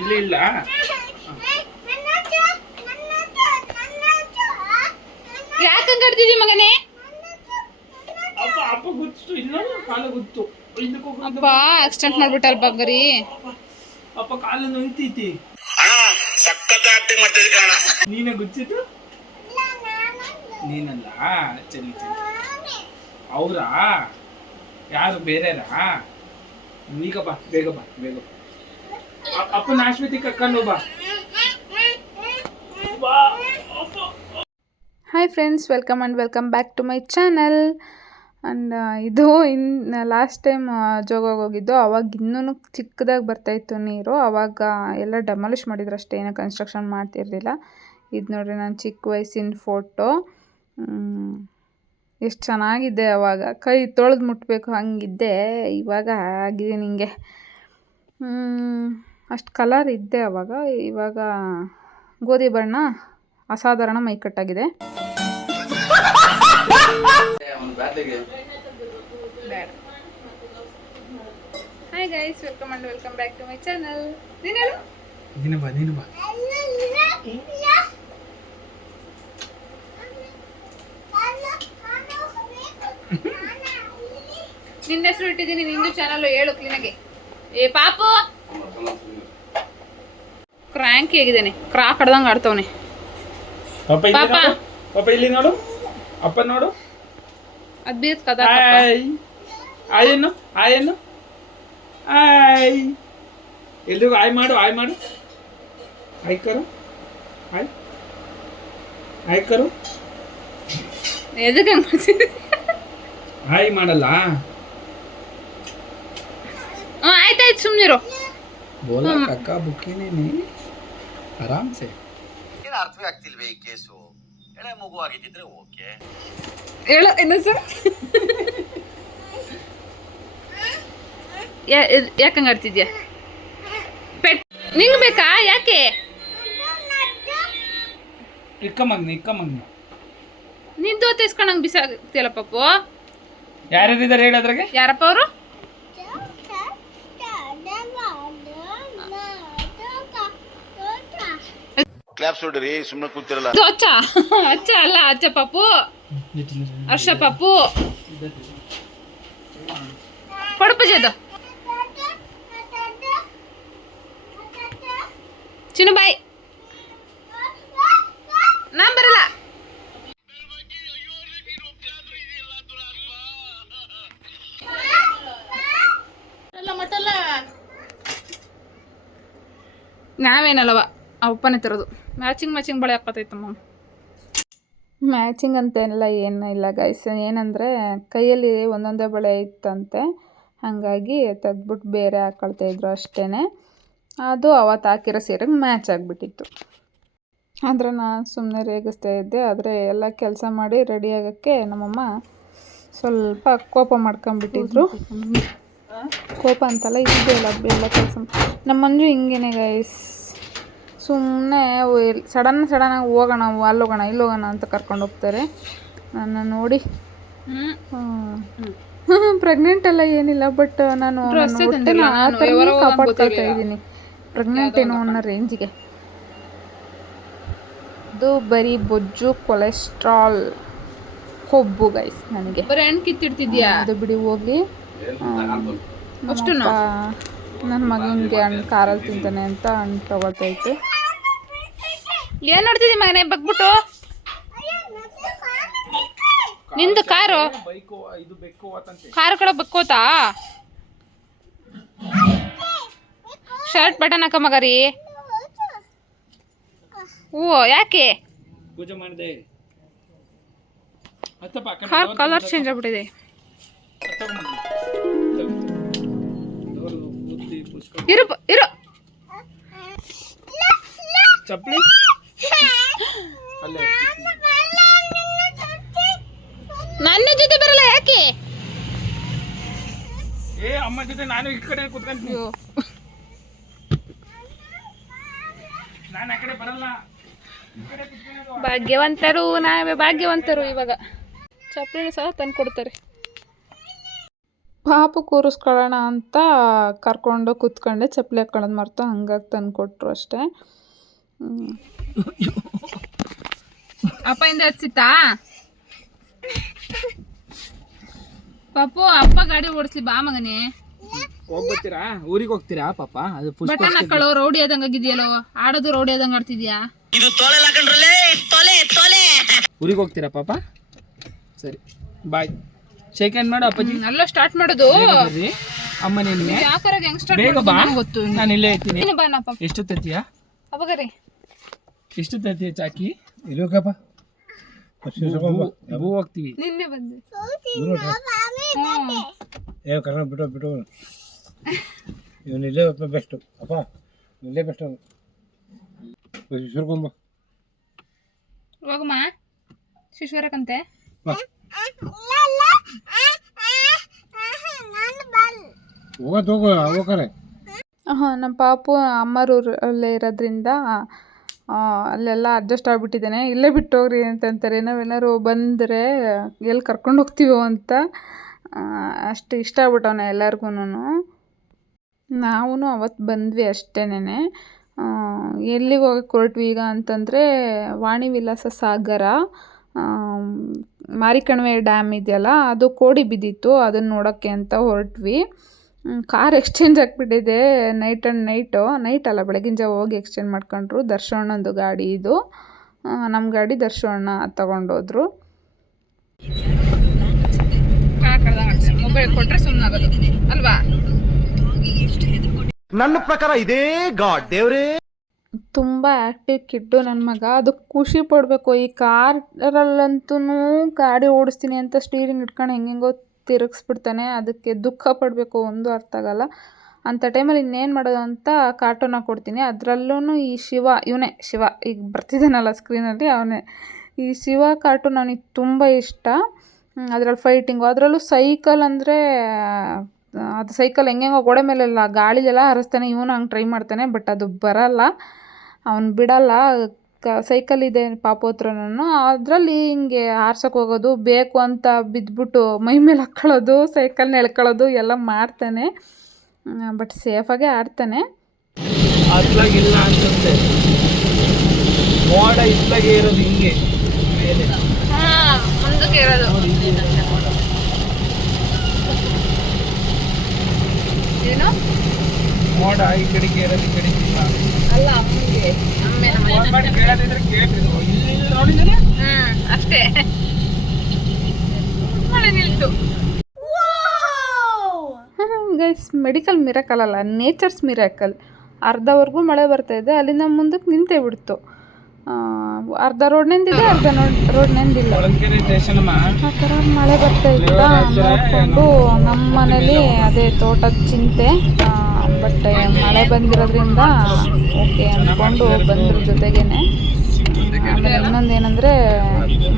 ಇಲ್ಲ ಇಲ್ಲ ಯಾಕೆ ಕಟ್ತಿದ್ದಿ ಮಗನೇ? ಅಪ್ಪ ಅಪ್ಪ ಗೊತ್ತು ಇಲ್ಲ ಕಾಲ ಗೊತ್ತು ಅಪ್ಪ ಆಕ್ಸಿಡೆಂಟ್ ಮಾಡ್ಬಿಟ್ಟಲ್ ಬಂಗಾರಿ. ಅಪ್ಪ ಕಾಲು ನೋಯ್ತೈತಿ. ಸಖತ್ ಆಕ್ಟಿಂಗ್ ಮಾಡ್ತಿದ್ದೆ ಕಾರಣ. ನೀನೇ ಗುಚ್ಚಿದ್ದು? ನೀನಲ್ಲ. ಚಲಿ ಚಲಿ. ಅವರಾ ಯಾರು ಬೇರೆರಾ? ಈಗ ಬಾ ಬೇಗ ಬಾ ಬೇಗ ಬಾ. ಅಪ್ಪನ ಆಸ್ಪತ್ರೆಗೆ ಕರ್ಕೊಂಡು ಬಾ. Hi friends, welcome back to my channel. And ಇದು ಲಾಸ್ಟ್ ಟೈಮ್ ಜೋಗಾಗಿ ಹೋಗಿದ್ದು, ಅವಾಗ ಇನ್ನೂ ಚಿಕ್ಕದಾಗಿ ಬರ್ತಾಯಿತ್ತು ನೀರು. ಆವಾಗ ಎಲ್ಲ ಡೆಮಾಲಿಷ್ ಮಾಡಿದ್ರು ಅಷ್ಟೇ, ಏನೋ ಕನ್ಸ್ಟ್ರಕ್ಷನ್ ಮಾಡ್ತಿರಲಿಲ್ಲ. ಇದು ನೋಡ್ರಿ ನಾನು ಚಿಕ್ಕ ವಯಸ್ಸಿನ ಫೋಟೋ. ಎಷ್ಟು ಚೆನ್ನಾಗಿದೆ. ಅವಾಗ ಕೈ ತೊಳೆದು ಮುಟ್ಟಬೇಕು ಹಂಗಿದ್ದೆ. ಇವಾಗ ಆಗಿದೆ ನಿಂಗೆ. ಅಷ್ಟು ಕಲರ್ ಇದ್ದೆ ಅವಾಗ. ಇವಾಗ ಗೋಧಿ ಬಣ್ಣ ಅಸಾಧಾರಣ ಮೈಕಟ್ಟಾಗಿದೆ. Hi guys, welcome back to my channel. ನೀನು ಬಾ ನಿನ್ನ ಹೆಸರು ಇಟ್ಟಿದ್ದೀನಿ, ನಿಂದು ಚಾನಲ್ ಹೇಳು ಕ್ಲೀನಾಗೆ. ಏ ಪಾಪು ಕ್ರ್ಯಾಂಕಿ ಆಗಿದ್ದಾನೆ, ಕ್ರಾಕ್ ಆಡ್ದಂಗೆ ಆಡ್ತವನೆ. ಪಾಪ ಇಲ್ಲಿ ನೋಡು, ಅಪ್ಪ ನೋಡು. ಅದು ಬೀರ್ ಕದ ಆಯೇನು ಆಯ್ ಎಲ್ರಿಗೂ ಆಯ್ ಮಾಡು ಆಯ್ ಕರು ಆಯ್ ಕರು. ಎದಕ್ಕೆ ಹಂಗೆ ಮಾಡ್ತಿದ್ದೆ? ಆಯ್ ಮಾಡಲ್ಲ. ಆಯ್ತಾಯ್ತು ಸುಮ್ಮನಿರು. ಬೋಲಾ ಕಕ್ಕ ಬುಕ್ಕಿನೇನೆ ಆರಾಮ್ ಸೆ. ಏನು ಅರ್ಥವೇ ಆಗ್ತಿಲ್ವೇ ಈ ಕೇಸು? ಎಳೆ ಮಗು ಆಗಿದ್ದಿದ್ರೆ ಓಕೆ. ಹೇಳು ಇನ್ನು ಸರ್. ಯಾಕಂಗೆ ಆಡ್ತಿದ್ಯಾ? ಪೆಟ್ ನಿಂಗೆ ಬೇಕಾ? ಯಾಕೆ ಇಕ್ಕ ಮಗ್ನ ನಿಂದು ಹೊತ್ತಿಸ್ಕೊಂಡಂಗೆ ಬಿಸಾಗ್ತಿಯಲ್ಲ ಪಾಪು. ಯಾರ್ಯಾರಿದ್ದಾರೆ ಹೇಳೋದ್ರಾಗೆ? ಯಾರಪ್ಪ ಅವರು? ಕ್ಲಾಪ್ಸ್ ಹೊಡ್ರಿ, ಸುಮ್ಮನೆ ಕೂತಿರಲ್ಲ. ಅಚ್ಚ ಅಲ್ಲ, ಅಚ್ಚ ಪಾಪು, ಹರ್ಷ ಪಾಪು. ಕೊಡಪಜಿ ಅದು ಚಿನ್ನು ಬಾಯ್. ನಾನ್ ಬರಲ್ಲ. ನಾವೇನಲ್ಲವ ಅಪ್ಪನೇ ತರೋದು. ಮ್ಯಾಚಿಂಗ್ ಬಳೆ ಹಾಕೋತೈತಮ್ಮ. ಮ್ಯಾಚಿಂಗ್ ಅಂತೇನಿಲ್ಲ, ಏನೂ ಇಲ್ಲ ಗೈಸ್. ಏನಂದರೆ ಕೈಯಲ್ಲಿ ಒಂದೊಂದೇ ಬಳೆ ಇತ್ತಂತೆ, ಹಾಗಾಗಿ ತೆಗ್ದ್ಬಿಟ್ಟು ಬೇರೆ ಹಾಕೊಳ್ತಾಯಿದ್ರು ಅಷ್ಟೇ. ಅದು ಅವತ್ತು ಹಾಕಿರೋ ಸೀರೆಗೆ ಮ್ಯಾಚ್ ಆಗಿಬಿಟ್ಟಿತ್ತು. ಆದರೆ ನಾನು ಸುಮ್ಮನೆ ರೇಗಿಸ್ತಾ ಇದ್ದೆ. ಆದರೆ ಎಲ್ಲ ಕೆಲಸ ಮಾಡಿ ರೆಡಿ ಆಗೋಕ್ಕೆ ನಮ್ಮಮ್ಮ ಸ್ವಲ್ಪ ಕೋಪ ಮಾಡ್ಕೊಂಬಿಟ್ಟಿದ್ರು. ಕೋಪ ಅಂತಲ್ಲ, ಇದೆಯಲ್ಲ ಎಲ್ಲ ಕೆಲಸ. ನಮ್ಮ ಮಂಜು ಹಿಂಗೇನೆ ಗೈಸ್, ಸುಮ್ಮನೆ ಸಡನ್ನಾಗಿ ಹೋಗೋಣ, ಅಲ್ಲೋಗೋಣ ಇಲ್ಲೋಗೋಣ ಅಂತ ಕರ್ಕೊಂಡು ಹೋಗ್ತಾರೆ. ನನ್ನ ನೋಡಿ ಪ್ರೆಗ್ನೆಂಟ್ ಎಲ್ಲ ಏನಿಲ್ಲ, ಬಟ್ ನಾನು ಆ ಥರನೇ ಕಾಪಾಡ್ಕೊಳ್ತಾ ಇದ್ದೀನಿ. ಪ್ರೆಗ್ನೆಂಟ್ ಏನೋ ಅನ್ನೋ ರೇಂಜಿಗೆ. ಅದು ಬರೀ ಬೊಜ್ಜು, ಕೊಲೆಸ್ಟ್ರಾಲ್, ಕೊಬ್ಬು ಗೈಸ್ ನನಗೆ. ಕಿತ್ತಿಡ್ತಿದ್ಯಾ? ಅದು ಬಿಡಿ ಹೋಗ್ಲಿ. ನನ್ನ ಮಗನಿಗೆ ಹಣ್ಣು ಖಾರಲ್ಲಿ ತಿಂತಾನೆ ಅಂತ ಹಣ್ಣು ತಗೊಳ್ತೈತೆ. ಏನು ನೋಡ್ತಿದ್ದಿ ಮಗನೇ ಬಗ್ಬಿಟ್ಟು? ನಿಂದು ಕಾರು ಕಡೆ ಬಕ್ಕೋತಾ? ಶರ್ಟ್ ಬಟನ್ ಹಾಕ ಮಗರಿ. ಓ ಯಾಕೆ? ಪೂಜೆ ಮಾಡಿದೆ. ಕಾರ್ ಕಲರ್ ಚೇಂಜ್ ಆಗ್ಬಿಟ್ಟಿದೆ. ಇರು ಚಪ್ಪಲಿ ನನ್ನ ಜೊತೆ ಬರಲ್ಲ ಯಾಕೆ? ಅಮ್ಮ ಜೊತೆ ನಾನು ಈ ಕಡೆ ಕುತ್ಕೊಂತೀನಿ. ನಾನು ಆ ಕಡೆ ಬರಲ್ಲ. ಭಾಗ್ಯವಂತರು ನಾವೇ ಭಾಗ್ಯವಂತರು. ಇವಾಗ ಚಪ್ಪಲಿ ಸಹ ತಂದು ಕೊಡ್ತಾರೆ. ಪಾಪು ಕೂರಿಸ್ಕೊಳ್ಳೋಣ ಅಂತ ಕರ್ಕೊಂಡು ಕೂತ್ಕೊಂಡೆ, ಚಪ್ಪಲಿ ಹಾಕೊಳ್ಳೋದು ಮರ್ತು ಹಂಗಾಗಿ ತಂದು ಕೊಟ್ಟರು ಅಷ್ಟೇ. ಅಪ್ಪಯಿಂದ ಹಚ್ಚಿತ್ತಾ ಪಾಪು? ಅಪ್ಪ ಗಾಡಿ ಓಡಿಸ್ಲಿ ಬಾ ಮಗನೇ. ಹೋಗ್ಬತ್ತೀರಾ? ಊರಿಗೆ ಹೋಗ್ತೀರಾ ಪಾಪ? ಅದು ಬಟನ್ ಹಾಕೊಳ್ಳೋ, ರೌಡಿ ಆದಂಗ ಆಗಿದೆಯಲ್ಲೋ, ಆಡೋದು ರೌಡಿ ಆದಂಗ ಆಡ್ತಿದ್ಯಾ. ಊರಿಗೆ ಹೋಗ್ತೀರಾ ಪಾಪ? ಸರಿ ಬಾಯ್, ಶೇಕ್ ಹ್ಯಾಂಡ್ ಮಾಡು ಅಪ್ಪಾಜಿ. ಅಲ್ಲ ಸ್ಟಾರ್ಟ್ ಮಾಡೋದು. ಬರ್ರಿ ಅಮ್ಮನೇನೆ ಯಾಕರ ಹೆಂಗ್ ಸ್ಟಾರ್ಟ್ ಬೇಗ ಬಾ, ಗೊತ್ತು. ನಾನು ಇಲ್ಲೇ ಇರ್ತೀನಿ. ಬಾ ನಪ್ಪ. ಎಷ್ಟು ತತ್ತೀಯಾ ಅಪ್ಪಗರಿ? ಎಷ್ಟು ತತ್ತೀಯ ಚಾಕಿ? ಇಲ್ಲೋಕಪ್ಪ ಬೂ ಹೋಗ್ತೀವಿ. ನಿನ್ನೆ ಬಂದೆ. ಕರ್ನಾಟಕ ಬಿಟ್ಟು ಬಿಟ್ಟು ಇವನು ಇಲ್ಲೇ ಬೆಸ್ಟ್ ಅಪ್ಪ, ಇಲ್ಲೇ ಬೆಸ್ಟ್ ಶಿಶುರ್ಕೊಂಬ ಹೋಗಮ್ಮ ಶಿಶ್ವರಕ್ಕಂತೆ. ಹೋಗೋ ಹೋಗಾರೆ. ಹಾಂ, ನಮ್ಮ ಪಾಪು ಅಮ್ಮರೂರಲ್ಲೇ ಇರೋದ್ರಿಂದ ಅಲ್ಲೆಲ್ಲ ಅಡ್ಜಸ್ಟ್ ಆಗಿಬಿಟ್ಟಿದ್ದಾನೆ. ಇಲ್ಲೇ ಬಿಟ್ಟು ಹೋಗ್ರಿ ಅಂತಂತಾರೆ, ನಾವೇನಾದ್ರು ಬಂದರೆ ಎಲ್ಲಿ ಕರ್ಕೊಂಡು ಹೋಗ್ತೀವೋ ಅಂತ. ಅಷ್ಟು ಇಷ್ಟ ಆಗ್ಬಿಟ್ಟವನೆ ಎಲ್ಲರಿಗೂ. ನಾವು ಅವತ್ತು ಬಂದ್ವಿ ಅಷ್ಟೇನೆ. ಎಲ್ಲಿಗೆ ಹೋಗಕ್ಕೆ ಹೊರಟ್ವಿ ಈಗ ಅಂತಂದರೆ ವಾಣಿ ವಿಲಾಸ ಸಾಗರ, ಮಾರಿಕಣಿವೆ ಡ್ಯಾಮ್ ಇದೆಯಲ್ಲ ಅದು ಕೋಡಿ ಬಿದ್ದಿತ್ತು, ಅದನ್ನು ನೋಡೋಕ್ಕೆ ಅಂತ ಹೊರಟ್ವಿ. ಕಾರ್ ಎಕ್ಸ್ಚೇಂಜ್ ಆಗಿಬಿಟ್ಟಿದೆ ನೈಟ್ ಅಲ್ಲ, ಬೆಳಗಿನ ಜಾವ ಹೋಗಿ ಎಕ್ಸ್ಚೇಂಜ್ ಮಾಡ್ಕೊಂಡ್ರು. ದರ್ಶನಣ್ಣಂದು ಗಾಡಿ ಇದು, ನಮ್ಮ ಗಾಡಿ ದರ್ಶನಣ್ಣ ತಗೊಂಡೋದ್ರು. ಮೊಬೈಲ್ ಕೊಟ್ಟರೆ ಸುಮ್ಮನಾಗೋದು ಅಲ್ವಾ? ನನ್ನ ಪ್ರಕಾರ ಇದೇ ಗಾಡ್ ದೇವ್ರೇ. ತುಂಬ ಆ್ಯಕ್ಟಿವ್ ಕಿಡ್ಡು ನನ್ನ ಮಗ. ಅದಕ್ಕೆ ಖುಷಿ ಪಡಬೇಕು. ಈ ಕಾರಲ್ಲಂತೂ ಗಾಡಿ ಓಡಿಸ್ತೀನಿ ಅಂತ ಸ್ಟೀರಿಂಗ್ ಇಟ್ಕೊಂಡು ಹೆಂಗೆಂಗೋ ತಿರುಗಿಸ್ಬಿಡ್ತಾನೆ. ಅದಕ್ಕೆ ದುಃಖ ಪಡಬೇಕು, ಒಂದು ಅರ್ಥ ಆಗಲ್ಲ. ಅಂಥ ಟೈಮಲ್ಲಿ ಇನ್ನೇನು ಮಾಡೋದು ಅಂತ ಕಾರ್ಟೂನ್ ಕೊಡ್ತೀನಿ. ಅದರಲ್ಲೂ ಈ ಇವನೇ ಶಿವ ಈಗ ಬರ್ತಿದ್ದಾನಲ್ಲ ಸ್ಕ್ರೀನಲ್ಲಿ, ಅವನೇ ಈ ಶಿವ ಕಾರ್ಟೂನ್ ಅವನಿಗೆ ತುಂಬ ಇಷ್ಟ. ಅದರಲ್ಲಿ ಫೈಟಿಂಗು, ಅದರಲ್ಲೂ ಸೈಕಲ್ ಅಂದರೆ ಅದು ಸೈಕಲ್ ಹೆಂಗೆಂಗೋ ಗೋಡೆ ಮೇಲೆಲ್ಲ ಗಾಳಿಲೆಲ್ಲ ಹರಿಸ್ತಾನೆ. ಇವನು ಹಂಗೆ ಟ್ರೈ ಮಾಡ್ತಾನೆ, ಬಟ್ ಅದು ಬರಲ್ಲ, ಅವನು ಬಿಡಲ್ಲ. ಸೈಕಲ್ ಇದೆ ಪಾಪು ಹತ್ರನೂ, ಅದರಲ್ಲಿ ಹಿಂಗೆ ಆರ್ಸೋಕೆ ಹೋಗೋದು, ಬೇಕು ಅಂತ ಬಿದ್ದುಬಿಟ್ಟು ಮೈ ಮೇಲೆ ಹಾಕ್ಕೊಳ್ಳೋದು, ಸೈಕಲ್ನ ಎಳ್ಕೊಳ್ಳೋದು ಎಲ್ಲ ಮಾಡ್ತಾನೆ. ಬಟ್ ಸೇಫಾಗೆ ಆಡ್ತಾನೆ. ಅತ್ಲಾಗಿಲ್ಲ ಅನ್ಸುತ್ತೆ, ಮೋಡ ಇತ್ಲಾಗೆ ಇರೋದು ಹಿಂಗೆ ಮುಂದಕ್ಕೆ ಇರೋದು. ಏನು ಮೋಡ ಈ ಕಡೆಗೆ ಇರೋದು, ಈ ಕಡೆಗೆ ಇಲ್ಲ ಅಲ್ಲ, ಅಮ್ಮಗೆ ಫೋನ್ ಮಾಡಿ ಕೇಳೋದಿದ್ರೆ ಕೇಳ್ತಿದ್ರು. ಇಲ್ಲಿ ನೋಡಿದ್ರೆ ಅಷ್ಟೇ ಮಳೆ ನಿಲ್ತು. ಗೈಸ್, ಮೆಡಿಕಲ್ ಮಿರಾಕಲ್ ಅಲ್ಲ, ನೇಚರ್ಸ್ ಮಿರಾಕಲ್. ಅರ್ಧವರೆಗೂ ಮಳೆ ಬರ್ತಾಯಿದೆ, ಅಲ್ಲಿಂದ ಮುಂದಕ್ಕೆ ನಿಂತೇ ಬಿಡ್ತು. ಅರ್ಧ ರೋಡ್ ನೆಂದಿದೆ, ಅರ್ಧ ರೋಡ್ ನೆಂದಿಲ್ಲ. ಆ ಥರ ಮಳೆ ಬರ್ತಾ ಇತ್ತ. ನೋಡಿಕೊಂಡು ನಮ್ಮ ಮನೇಲಿ ಅದೇ ತೋಟದ ಚಿಂತೆ. ಬಟ್ ಮಳೆ ಬಂದಿರೋದ್ರಿಂದ ಓಕೆ ಅಂದ್ಕೊಂಡು ಬಂದ್ರ ಜೊತೆಗೇನೆ. ಆಮೇಲೆ ಇನ್ನೊಂದು ಏನಂದರೆ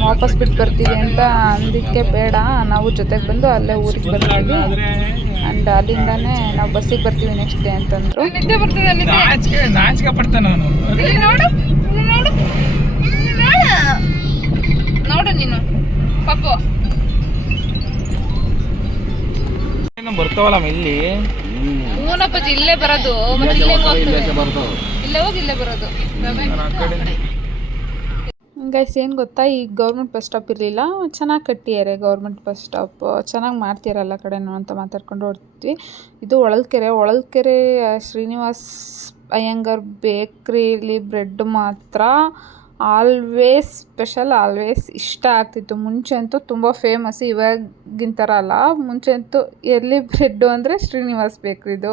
ವಾಪಸ್ ಬಿಟ್ಟು ಬರ್ತೀವಿ ಅಂತ ಅಂದಿದ್ದಕ್ಕೆ ಬೇಡ, ನಾವು ಜೊತೆಗೆ ಬಂದು ಅಲ್ಲೇ ಊರಿಗೆ ಬರ್ತೀವಿ ಆ್ಯಂಡ್ ಅಲ್ಲಿಂದಾನೇ ನಾವು ಬಸ್ಸಿಗೆ ಬರ್ತೀವಿ ನೆಕ್ಸ್ಟ್ ಡೇ ಅಂತಂದರು. ನಿದ್ದೆ ಬರ್ತದೆ, ನಾಚಿಕೆ ಪಡ್ತಾನೆ ಅವನು. ನೋಡು ನೀನು ಪಾಪು ಬರ್ತಾವಲ್ಲ ಇಲ್ಲಿ. ಹೂನಪ್ಪಾಜಿ ಇಲ್ಲೇ ಬರೋದು, ಮತ್ತೆ ಇಲ್ಲೇ ಹೋಗಿ ಇಲ್ಲೇ ಬರೋದು. ಗೈಸ್, ಏನು ಗೊತ್ತಾ, ಈ ಗೌರ್ಮೆಂಟ್ ಬಸ್ ಸ್ಟಾಪ್ ಇರಲಿಲ್ಲ, ಚೆನ್ನಾಗಿ ಕಟ್ಟಿದ್ದಾರೆ ಗೌರ್ಮೆಂಟ್ ಬಸ್ ಸ್ಟಾಪ್, ಚೆನ್ನಾಗಿ ಮಾಡ್ತೀರಲ್ಲ ಕಡೆನೂ ಅಂತ ಮಾತಾಡ್ಕೊಂಡು ಹೊರಡ್ತೀವಿ. ಇದು ಹೊಳಲ್ಕೆರೆ ಶ್ರೀನಿವಾಸ್ ಅಯ್ಯಂಗಾರ್ ಬೇಕ್ರಿಲಿ ಬ್ರೆಡ್ ಮಾತ್ರ ಆಲ್ವೇಸ್ ಸ್ಪೆಷಲ್, ಆಲ್ವೇಸ್ ಇಷ್ಟ ಆಗ್ತಿತ್ತು. ಮುಂಚೆ ಅಂತೂ ತುಂಬ ಫೇಮಸ್, ಇವಾಗಿನ ಥರ ಅಲ್ಲ. ಮುಂಚೆ ಅಂತೂ ಎಲ್ಲಿ ಬ್ರೆಡ್ಡು ಅಂದರೆ ಶ್ರೀನಿವಾಸ್ ಬೇಕ್ರಿದು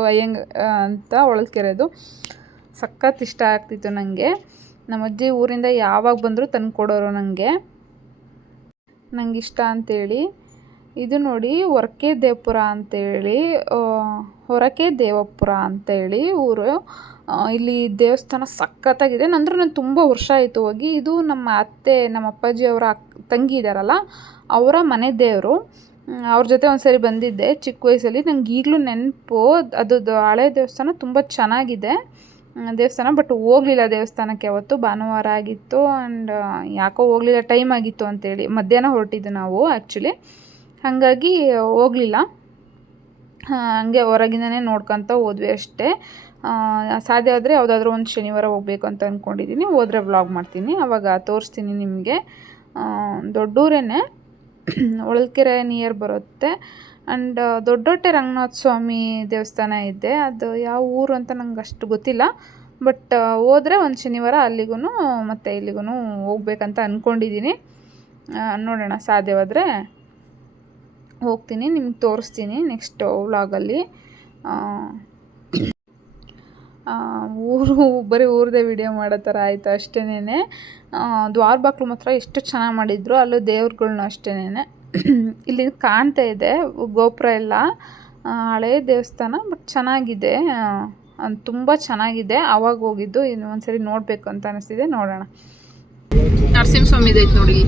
ಅಂತ ಹೊಳಲ್ಕೆರೆದು ಸಖತ್ ಇಷ್ಟ ಆಗ್ತಿತ್ತು ನನಗೆ. ನಮ್ಮ ಅಜ್ಜಿ ಊರಿಂದ ಯಾವಾಗ ಬಂದರೂ ತಂದು ಕೊಡೋರು ನನಗೆ ಇಷ್ಟ ಅಂತೇಳಿ. ಇದು ನೋಡಿ ಹೊರಕೆ ದೇವಪುರ ಅಂತೇಳಿ, ಹೊರಕೆ ದೇವಪುರ ಅಂತೇಳಿ ಊರು. ಇಲ್ಲಿ ದೇವಸ್ಥಾನ ಸಖತ್ತಾಗಿದೆ. ನಾನು ತುಂಬ ವರ್ಷ ಆಯಿತು ಹೋಗಿ. ಇದು ನಮ್ಮ ಅತ್ತೆ, ನಮ್ಮ ಅಪ್ಪಾಜಿ ಅವರ ತಂಗಿ ಇದ್ದಾರಲ್ಲ, ಅವರ ಮನೆ ದೇವರು. ಅವ್ರ ಜೊತೆ ಒಂದು ಸರಿ ಬಂದಿದ್ದೆ ಚಿಕ್ಕ ವಯಸ್ಸಲ್ಲಿ. ನಂಗೆ ಈಗಲೂ ನೆನಪು. ಅದು ಹಳೆ ದೇವಸ್ಥಾನ, ತುಂಬ ಚೆನ್ನಾಗಿದೆ ದೇವಸ್ಥಾನ. ಬಟ್ ಹೋಗಲಿಲ್ಲ ದೇವಸ್ಥಾನಕ್ಕೆ, ಅವತ್ತು ಭಾನುವಾರ ಆಗಿತ್ತು ಆ್ಯಂಡ್ ಯಾಕೋ ಹೋಗಲಿಲ್ಲ, ಟೈಮ್ ಆಗಿತ್ತು ಅಂತೇಳಿ. ಮಧ್ಯಾಹ್ನ ಹೊರಟಿದ್ದು ನಾವು ಆ್ಯಕ್ಚುಲಿ, ಹಾಗಾಗಿ ಹೋಗಲಿಲ್ಲ. ಹಂಗೆ ಹೊರಗಿಂದನೇ ನೋಡ್ಕೊತ ಹೋದ್ವಿ ಅಷ್ಟೇ. ಸಾಧ್ಯ ಆದರೆ ಯಾವುದಾದ್ರೂ ಒಂದು ಶನಿವಾರ ಹೋಗಬೇಕು ಅಂತ ಅಂದ್ಕೊಂಡಿದ್ದೀನಿ. ಹೋದರೆ ವ್ಲಾಗ್ ಮಾಡ್ತೀನಿ, ಆವಾಗ ತೋರಿಸ್ತೀನಿ ನಿಮಗೆ. ದೊಡ್ಡೂರೇನೆ, ಹೊಳಲ್ಕೆರೆ ನಿಯರ್ ಬರುತ್ತೆ. ಆ್ಯಂಡ್ ದೊಡ್ಡೊಟ್ಟೆ ರಂಗನಾಥ ಸ್ವಾಮಿ ದೇವಸ್ಥಾನ ಇದೆ, ಅದು ಯಾವ ಊರು ಅಂತ ನಂಗೆ ಅಷ್ಟು ಗೊತ್ತಿಲ್ಲ. ಬಟ್ ಹೋದರೆ ಒಂದು ಶನಿವಾರ ಅಲ್ಲಿಗೂ ಮತ್ತು ಇಲ್ಲಿಗೂ ಹೋಗ್ಬೇಕಂತ ಅಂದ್ಕೊಂಡಿದ್ದೀನಿ. ನೋಡೋಣ, ಸಾಧ್ಯವಾದರೆ ಹೋಗ್ತೀನಿ, ನಿಮ್ಗೆ ತೋರಿಸ್ತೀನಿ ನೆಕ್ಸ್ಟ್ ವ್ಲಾಗಲ್ಲಿ. ಬರೀ ಊರದೇ ವಿಡಿಯೋ ಮಾಡೋ ಥರ ಆಯಿತು ಅಷ್ಟೇನೆ. ದ್ವಾರ ಬಾಗಿಲು ಮಾತ್ರ ಎಷ್ಟು ಚೆನ್ನಾಗಿ ಮಾಡಿದ್ರು, ಅಲ್ಲೂ ದೇವ್ರುಗಳ್ನು ಅಷ್ಟೇನೆ. ಇಲ್ಲಿ ಕಾಣ್ತಾ ಇದೆ ಗೋಪುರ ಎಲ್ಲ, ಹಳೇ ದೇವಸ್ಥಾನ, ಬಟ್ ಚೆನ್ನಾಗಿದೆ, ತುಂಬ ಚೆನ್ನಾಗಿದೆ. ಆವಾಗ ಹೋಗಿದ್ದು, ಇನ್ನು ಒಂದ್ಸರಿ ನೋಡಬೇಕು ಅಂತ ಅನಿಸ್ತಿದೆ. ನೋಡೋಣ. ನರಸಿಂಹಸ್ವಾಮಿ ಇದೈತೆ ನೋಡಿ.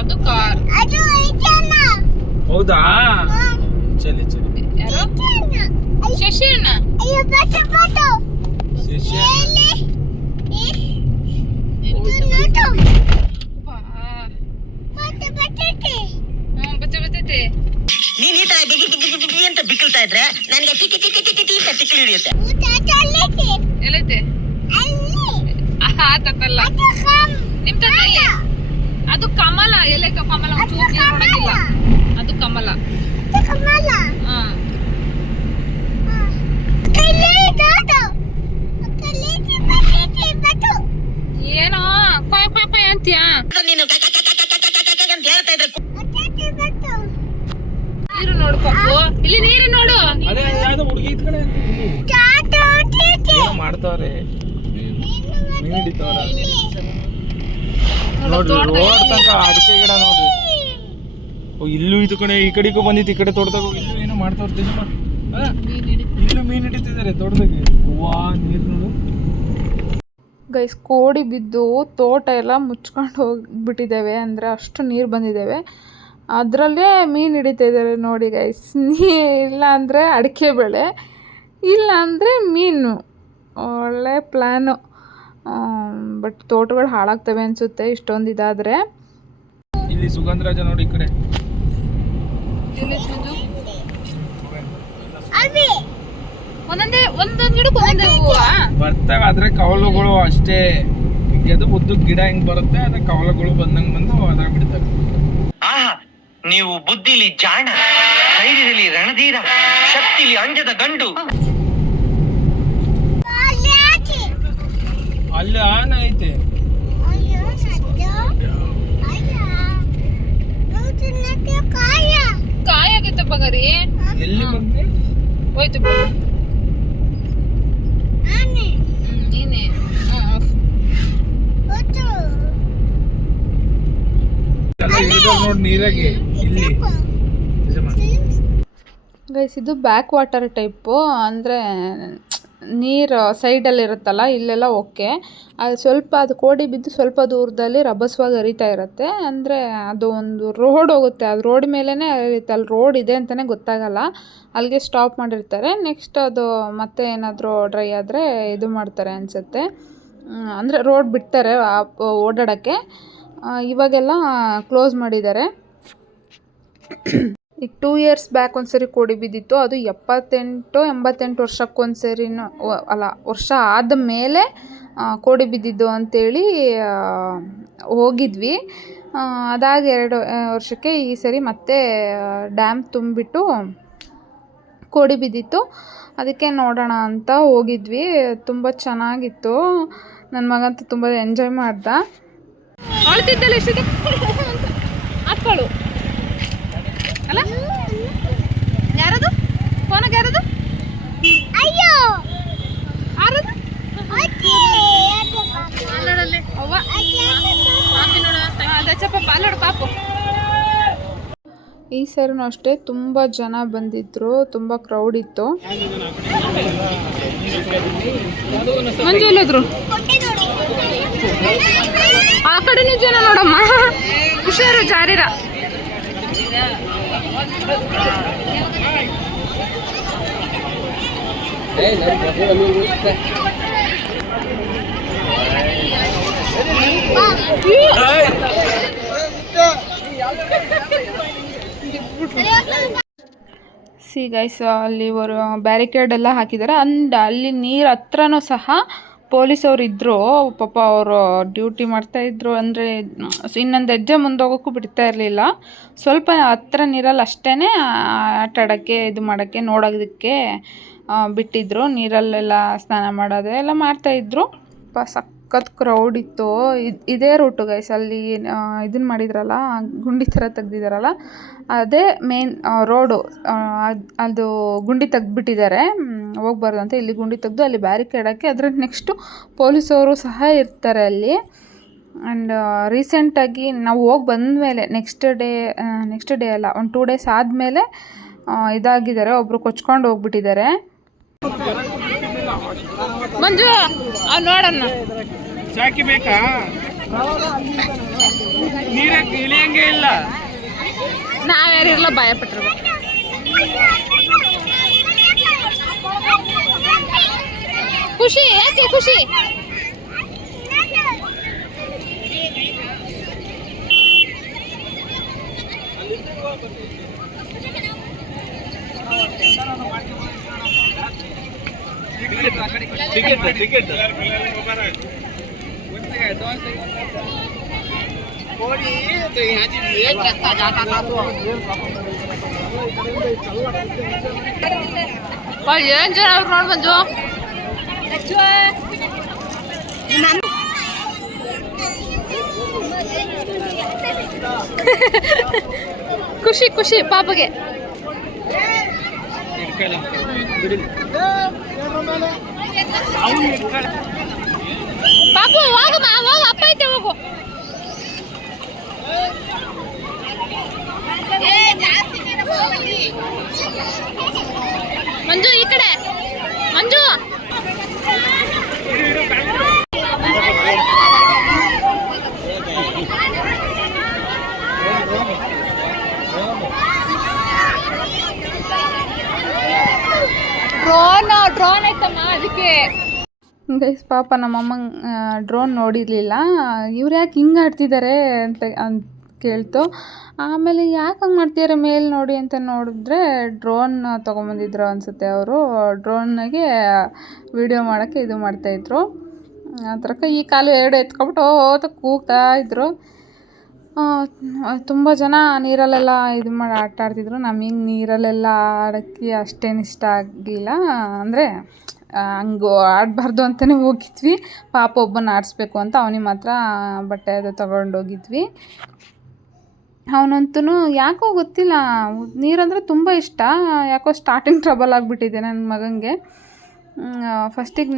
ಅದು ಕಾರ್. ಹೌದಾ? ಚಲಿ ಚಲಿ. ಯಾರು? ಶಶಿಯಣ್ಣ. ಬರ್ತೈತೆ. ನೀನ್ ಈ ತರ ಬಿಗಿ ಅಂತ ಬಿಕ್ಕಳ್ತಾ ಇದ್ರೆ ನನಗೆ ತಿಕ್ಕಿ ಹಿಡಿಯುತ್ತೆ. ಎಲ್ಲೈತೆ? ತತ್ತಲ್ಲ ನಿಮ್ ತತ್ತ. ಅದು ಕಮಲ. ಎಲೆ ಕಮಲ, ಒಂಚೂರು ನೀರು ನೋಡಂಗಿಲ್ಲ. ಅದು ಕಮಲ. ಏನೋ ಕೊಯ್ ಕೊಯ್ ಕೊಯ್ ಅಂತೀಯಾ? ನೀನು ಅಂತ ಹೇಳ್ತಾ ಇದ್ರೆ ನೀರು ನೋಡು ಪಾಪು, ಇಲ್ಲಿ ನೀರು ನೋಡು. ಅದೇ ಯಾವ್ದೋ ಹುಡುಗಿ ಇದ್ ಕಡೆ ಮಾಡ್ತಾವ್ರೆ, ಮೀನ್ ಹಿಡಿತಾವ್ರ ನೋಡ್ರಿ. ರೋಡ್ ತನಕ ಅಡಿಕೆ ಗಿಡ ನೋಡ್ರಿ. ಇಲ್ಲೂ ಇದು ಕಡೆ ಈ ಕಡೆಗೂ ಬಂದಿತ್ತು, ಈ ಕಡೆ ತೋಟದಾಗ ಇಲ್ಲೂ ಏನೋ ಮಾಡ್ತಾವ್ರ. ಇಲ್ಲೂ ಮೀನ್ ಹಿಡಿತಿದ್ದಾರೆ ತೋಟದಾಗೆ. ವಾ, ನೀರು ನೋಡು ಗೈಸ್. ಕೋಡಿ ಬಿದ್ದು ತೋಟ ಎಲ್ಲ ಮುಚ್ಕೊಂಡು ಹೋಗ್ಬಿಟ್ಟಿದ್ದಾವೆ, ಅಂದರೆ ಅಷ್ಟು ನೀರು ಬಂದಿದ್ದಾವೆ. ಅದರಲ್ಲೇ ಮೀನು ಹಿಡಿತಾ ಇದ್ದಾರೆ ನೋಡಿ ಗೈಸ್. ಇಲ್ಲ ಅಂದರೆ ಅಡಿಕೆ ಬೆಳೆ, ಇಲ್ಲ ಅಂದರೆ ಮೀನು. ಒಳ್ಳೆ ಪ್ಲ್ಯಾನು. ಬಟ್ ತೋಟಗಳು ಹಾಳಾಗ್ತವೆ ಅನಿಸುತ್ತೆ ಇಷ್ಟೊಂದು ಇದಾದರೆ. ಇಲ್ಲಿ ಸುಗಂಧರಾಜ ನೋಡಿ ಈ ಕಡೆ. ಒಂದೊಂದು ಗಿಡಕ್ಕೆ ಒಂದೊಂದೇ ಹೂವು ಬರ್ತವೆ, ಆದ್ರೆ ಕವಲುಗಳು ಅಷ್ಟೇ. ಅದು ಉದ್ದು ಗಿಡ ಹೆಂಗ್ ಬರುತ್ತೆ, ಅದ್ರ ಕವಲುಗಳು ಬಂದಂಗ್ ಬಂದು ಅದ್ರಾಗ ಬಿಡ್ತವೆ. ಆಹಾ, ನೀವು ಬುದ್ಧಿಲಿ ಜಾಣ, ಧೈರ್ಯದಲ್ಲಿ ರಣಧೀರ, ಶಕ್ತಿಲಿ ಅಂಜದ ಗಂಡು. ಅಲ್ಲಿ ಆನೆ ಐತೆ. ಕಾಯಿ ಆಗೈತಪ್ಪ ಗರಿ. ಎಲ್ಲಿ ಬಂದೆ? ಹೋಯ್ತು ಬಿಡು. ನೀನೆ ನೋಡಿ ನೀರಾಗೆ. ಇಲ್ಲಿ ಗೈಸ್, ಇದು ಬ್ಯಾಕ್ ವಾಟರ್ ಟೈಪು, ಅಂದರೆ ನೀರು ಸೈಡಲ್ಲಿ ಇರುತ್ತಲ್ಲ, ಇಲ್ಲೆಲ್ಲ ಓಕೆ. ಅದು ಸ್ವಲ್ಪ, ಅದು ಕೋಡಿ ಬಿದ್ದು ಸ್ವಲ್ಪ ದೂರದಲ್ಲಿ ರಭಸವಾಗಿ ಹರಿತಾ ಇರುತ್ತೆ. ಅಂದರೆ ಅದು ಒಂದು ರೋಡ್ ಹೋಗುತ್ತೆ, ಅದು ರೋಡ್ ಮೇಲೇ ಹರಿಯುತ್ತೆ. ಅಲ್ಲಿ ರೋಡ್ ಇದೆ ಅಂತಲೇ ಗೊತ್ತಾಗಲ್ಲ, ಅಲ್ಲಿಗೆ ಸ್ಟಾಪ್ ಮಾಡಿರ್ತಾರೆ. ನೆಕ್ಸ್ಟ್ ಅದು ಮತ್ತೆ ಏನಾದರೂ ಡ್ರೈ ಆದರೆ ಇದು ಮಾಡ್ತಾರೆ ಅನಿಸುತ್ತೆ, ಅಂದರೆ ರೋಡ್ ಬಿಡ್ತಾರೆ ಓಡಾಡೋಕ್ಕೆ. ಇವಾಗೆಲ್ಲ ಕ್ಲೋಸ್ ಮಾಡಿದ್ದಾರೆ. ಈಗ 2 years ಬ್ಯಾಕ್ ಒಂದ್ಸರಿ ಕೋಡಿ ಬಿದ್ದಿತ್ತು, ಅದು 78 ವರ್ಷಕ್ಕೊಂದ್ಸರಿನೂ ಅಲ್ಲ, ವರ್ಷ ಆದ ಮೇಲೆ ಕೋಡಿ ಬಿದ್ದಿದ್ದು ಅಂಥೇಳಿ ಹೋಗಿದ್ವಿ. ಅದಾಗಿ 2 ವರ್ಷಕ್ಕೆ ಈ ಸರಿ ಮತ್ತೆ ಡ್ಯಾಮ್ ತುಂಬಿಬಿಟ್ಟು ಕೋಡಿ ಬಿದ್ದಿತ್ತು. ಅದಕ್ಕೆ ನೋಡೋಣ ಅಂತ ಹೋಗಿದ್ವಿ. ತುಂಬ ಚೆನ್ನಾಗಿತ್ತು. ನನ್ನ ಮಗಂತೂ ತುಂಬ ಎಂಜಾಯ್ ಮಾಡ್ದ. ಅಳ್ತಿದ್ದಲ್ಲ ಎಷ್ಟಿದೆ ಹಾಕ್ಕೊಳ್ಳು ಅಲ್ಲ. ಯಾರದು ಫೋನಾಗ? ಯಾರದು? ಅಯ್ಯೋ, ಯಾರದು? ನೋಡಲ್ಲಿ ಅವ್ವ ಹಾಕಿ ನೋಡ. ಅದಚ್ಚಪ್ಪ ಪಾಲೋಡು ಪಾಪು. ಈ ಸರಿನೂ ಅಷ್ಟೇ ತುಂಬ ಜನ ಬಂದಿದ್ರು, ತುಂಬ ಕ್ರೌಡ್ ಇತ್ತು. ಮಂಜು ಎಲ್ಲೋದ್ರು? ಆ ಕಡೆನೂ ಜನ ನೋಡಮ್ಮ, ಹುಷಾರು ಜಾರಿರ. ಸಿ ಗೈಸ್, ಅಲ್ಲಿ ಅವರು ಬ್ಯಾರಿಕೇಡ್ ಎಲ್ಲ ಹಾಕಿದ್ದಾರೆ. ಅಂಡ್ ಅಲ್ಲಿ ನೀರು ಹತ್ರನೂ ಸಹ ಪೊಲೀಸವ್ರು ಇದ್ದರು. ಪಾಪ ಅವರು ಡ್ಯೂಟಿ ಮಾಡ್ತಾಯಿದ್ರು. ಅಂದರೆ ಇನ್ನೊಂದು ಹೆಜ್ಜೆ ಮುಂದೆ ಹೋಗೋಕ್ಕೂ ಬಿಡ್ತಾ ಇರಲಿಲ್ಲ. ಸ್ವಲ್ಪ ಹತ್ರ ನೀರಲ್ಲಿ ಅಷ್ಟೇ ಆಟ ಆಡೋಕ್ಕೆ, ಇದು ಮಾಡೋಕ್ಕೆ, ನೋಡೋದಕ್ಕೆ ಬಿಟ್ಟಿದ್ದರು. ನೀರಲ್ಲೆಲ್ಲ ಸ್ನಾನ ಮಾಡೋದು ಎಲ್ಲ ಮಾಡ್ತಾಯಿದ್ರು. ಸಖತ್ ಕ್ರೌಡ್ ಇತ್ತು. ಇದೇ ರೂಟು ಗೈಸ್, ಅಲ್ಲಿ ಇದನ್ನು ಮಾಡಿದ್ರಲ್ಲ, ಗುಂಡಿ ಥರ ತೆಗ್ದಿದ್ದಾರಲ್ಲ, ಅದೇ ಮೇನ್ ರೋಡು. ಅದು ಗುಂಡಿ ತೆಗ್ದುಬಿಟ್ಟಿದ್ದಾರೆ, ಹೋಗ್ಬಾರ್ದು ಅಂತ. ಇಲ್ಲಿ ಗುಂಡಿ ತೆಗೆದು ಅಲ್ಲಿ ಬ್ಯಾರಿಕೇಡ್ ಹಾಕಿ ಅದ್ರ ನೆಕ್ಸ್ಟು ಪೊಲೀಸವರು ಸಹ ಇರ್ತಾರೆ ಅಲ್ಲಿ. ಆ್ಯಂಡ್ ರೀಸೆಂಟಾಗಿ ನಾವು ಹೋಗಿ ಬಂದಮೇಲೆ ನೆಕ್ಸ್ಟ್ ಡೇ ಅಲ್ಲ, ಒಂದು 2 days ಆದಮೇಲೆ ಇದಾಗಿದ್ದಾರೆ, ಒಬ್ಬರು ಕೊಚ್ಕೊಂಡು ಹೋಗ್ಬಿಟ್ಟಿದ್ದಾರೆ. ಮಂಜು ನೋಡೋಣ, ಚಾಕಿ ಬೇಕಾ? ನೀರಕ್ಕೆ ಇಳಿಯಂಗೆ ಇಲ್ಲ. ನಾವ್ಯಾರಿರಲ್ಲ ಭಯ ಪಟ್ಟರು. ಖುಷಿ ಯಾಕೆ ಖುಷಿ? ಟಿಕೆಟ್ ಏನು ಜನ ಅವ್ರು ನೋಡಿ ಮಂಜು. ಖುಷಿ ಪಾಪಗೆ. ಪಾಪು ಹೋಗಮ್ಮ, ಹೋಗು, ಅಪ್ಪ ಐತೆ ಹೋಗು. ಮಂಜು ಈ ಕಡೆ, ಮಂಜು ಡ್ರೋನ್ ಐತಮ್ಮ ಅದಕ್ಕೆ. ಗೈಸ್, ಪಾಪ ನಮ್ಮಮ್ಮ ಡ್ರೋನ್ ನೋಡಿರಲಿಲ್ಲ. ಇವ್ರು ಯಾಕೆ ಹಿಂಗೆ ಆಡ್ತಿದ್ದಾರೆ ಅಂತ ಕೇಳ್ತು. ಆಮೇಲೆ ಯಾಕೆ ಹಂಗೆ ಮಾಡ್ತಿದ್ದಾರೆ ಮೇಲೆ ನೋಡಿ ಅಂತ ನೋಡಿದ್ರೆ ಡ್ರೋನ್ ತೊಗೊಂಬಂದಿದ್ರು ಅನಿಸುತ್ತೆ. ಅವರು ಡ್ರೋನ್ನಾಗೆ ವಿಡಿಯೋ ಮಾಡೋಕ್ಕೆ ಇದು ಮಾಡ್ತಾಯಿದ್ರು. ಆ ಥರಕ್ಕೆ ಈ ಕಾಲು 2 ಎತ್ಕೊಬಿಟ್ಟು ಹೋತ ಕೂಗ್ತಾ ಇದ್ರು. ತುಂಬ ಜನ ನೀರಲ್ಲೆಲ್ಲ ಇದು ಮಾಡಿ ಆಟ ಆಡ್ತಿದ್ರು. ನಮಗೆ ನೀರಲ್ಲೆಲ್ಲ ಆಡೋಕ್ಕೆ ಅಷ್ಟೇನು ಇಷ್ಟ ಆಗಲಿಲ್ಲ. ಅಂದರೆ ಹಂಗೆ ಆಡಬಾರ್ದು ಅಂತಲೇ ಹೋಗಿದ್ವಿ. ಪಾಪ ಒಬ್ಬನ ಆಡಿಸ್ಬೇಕು ಅಂತ ಅವನಿಗೆ ಮಾತ್ರ ಬಟ್ಟೆ ಅದು ತೊಗೊಂಡೋಗಿದ್ವಿ. ಅವನಂತೂ ಯಾಕೋ ಗೊತ್ತಿಲ್ಲ, ನೀರಂದರೆ ತುಂಬ ಇಷ್ಟ. ಯಾಕೋ ಸ್ಟಾರ್ಟಿಂಗ್ ಟ್ರಬಲ್ ಆಗಿಬಿಟ್ಟಿದೆ ನನ್ನ ಮಗನಿಗೆ. ಫಸ್ಟಿಗೆ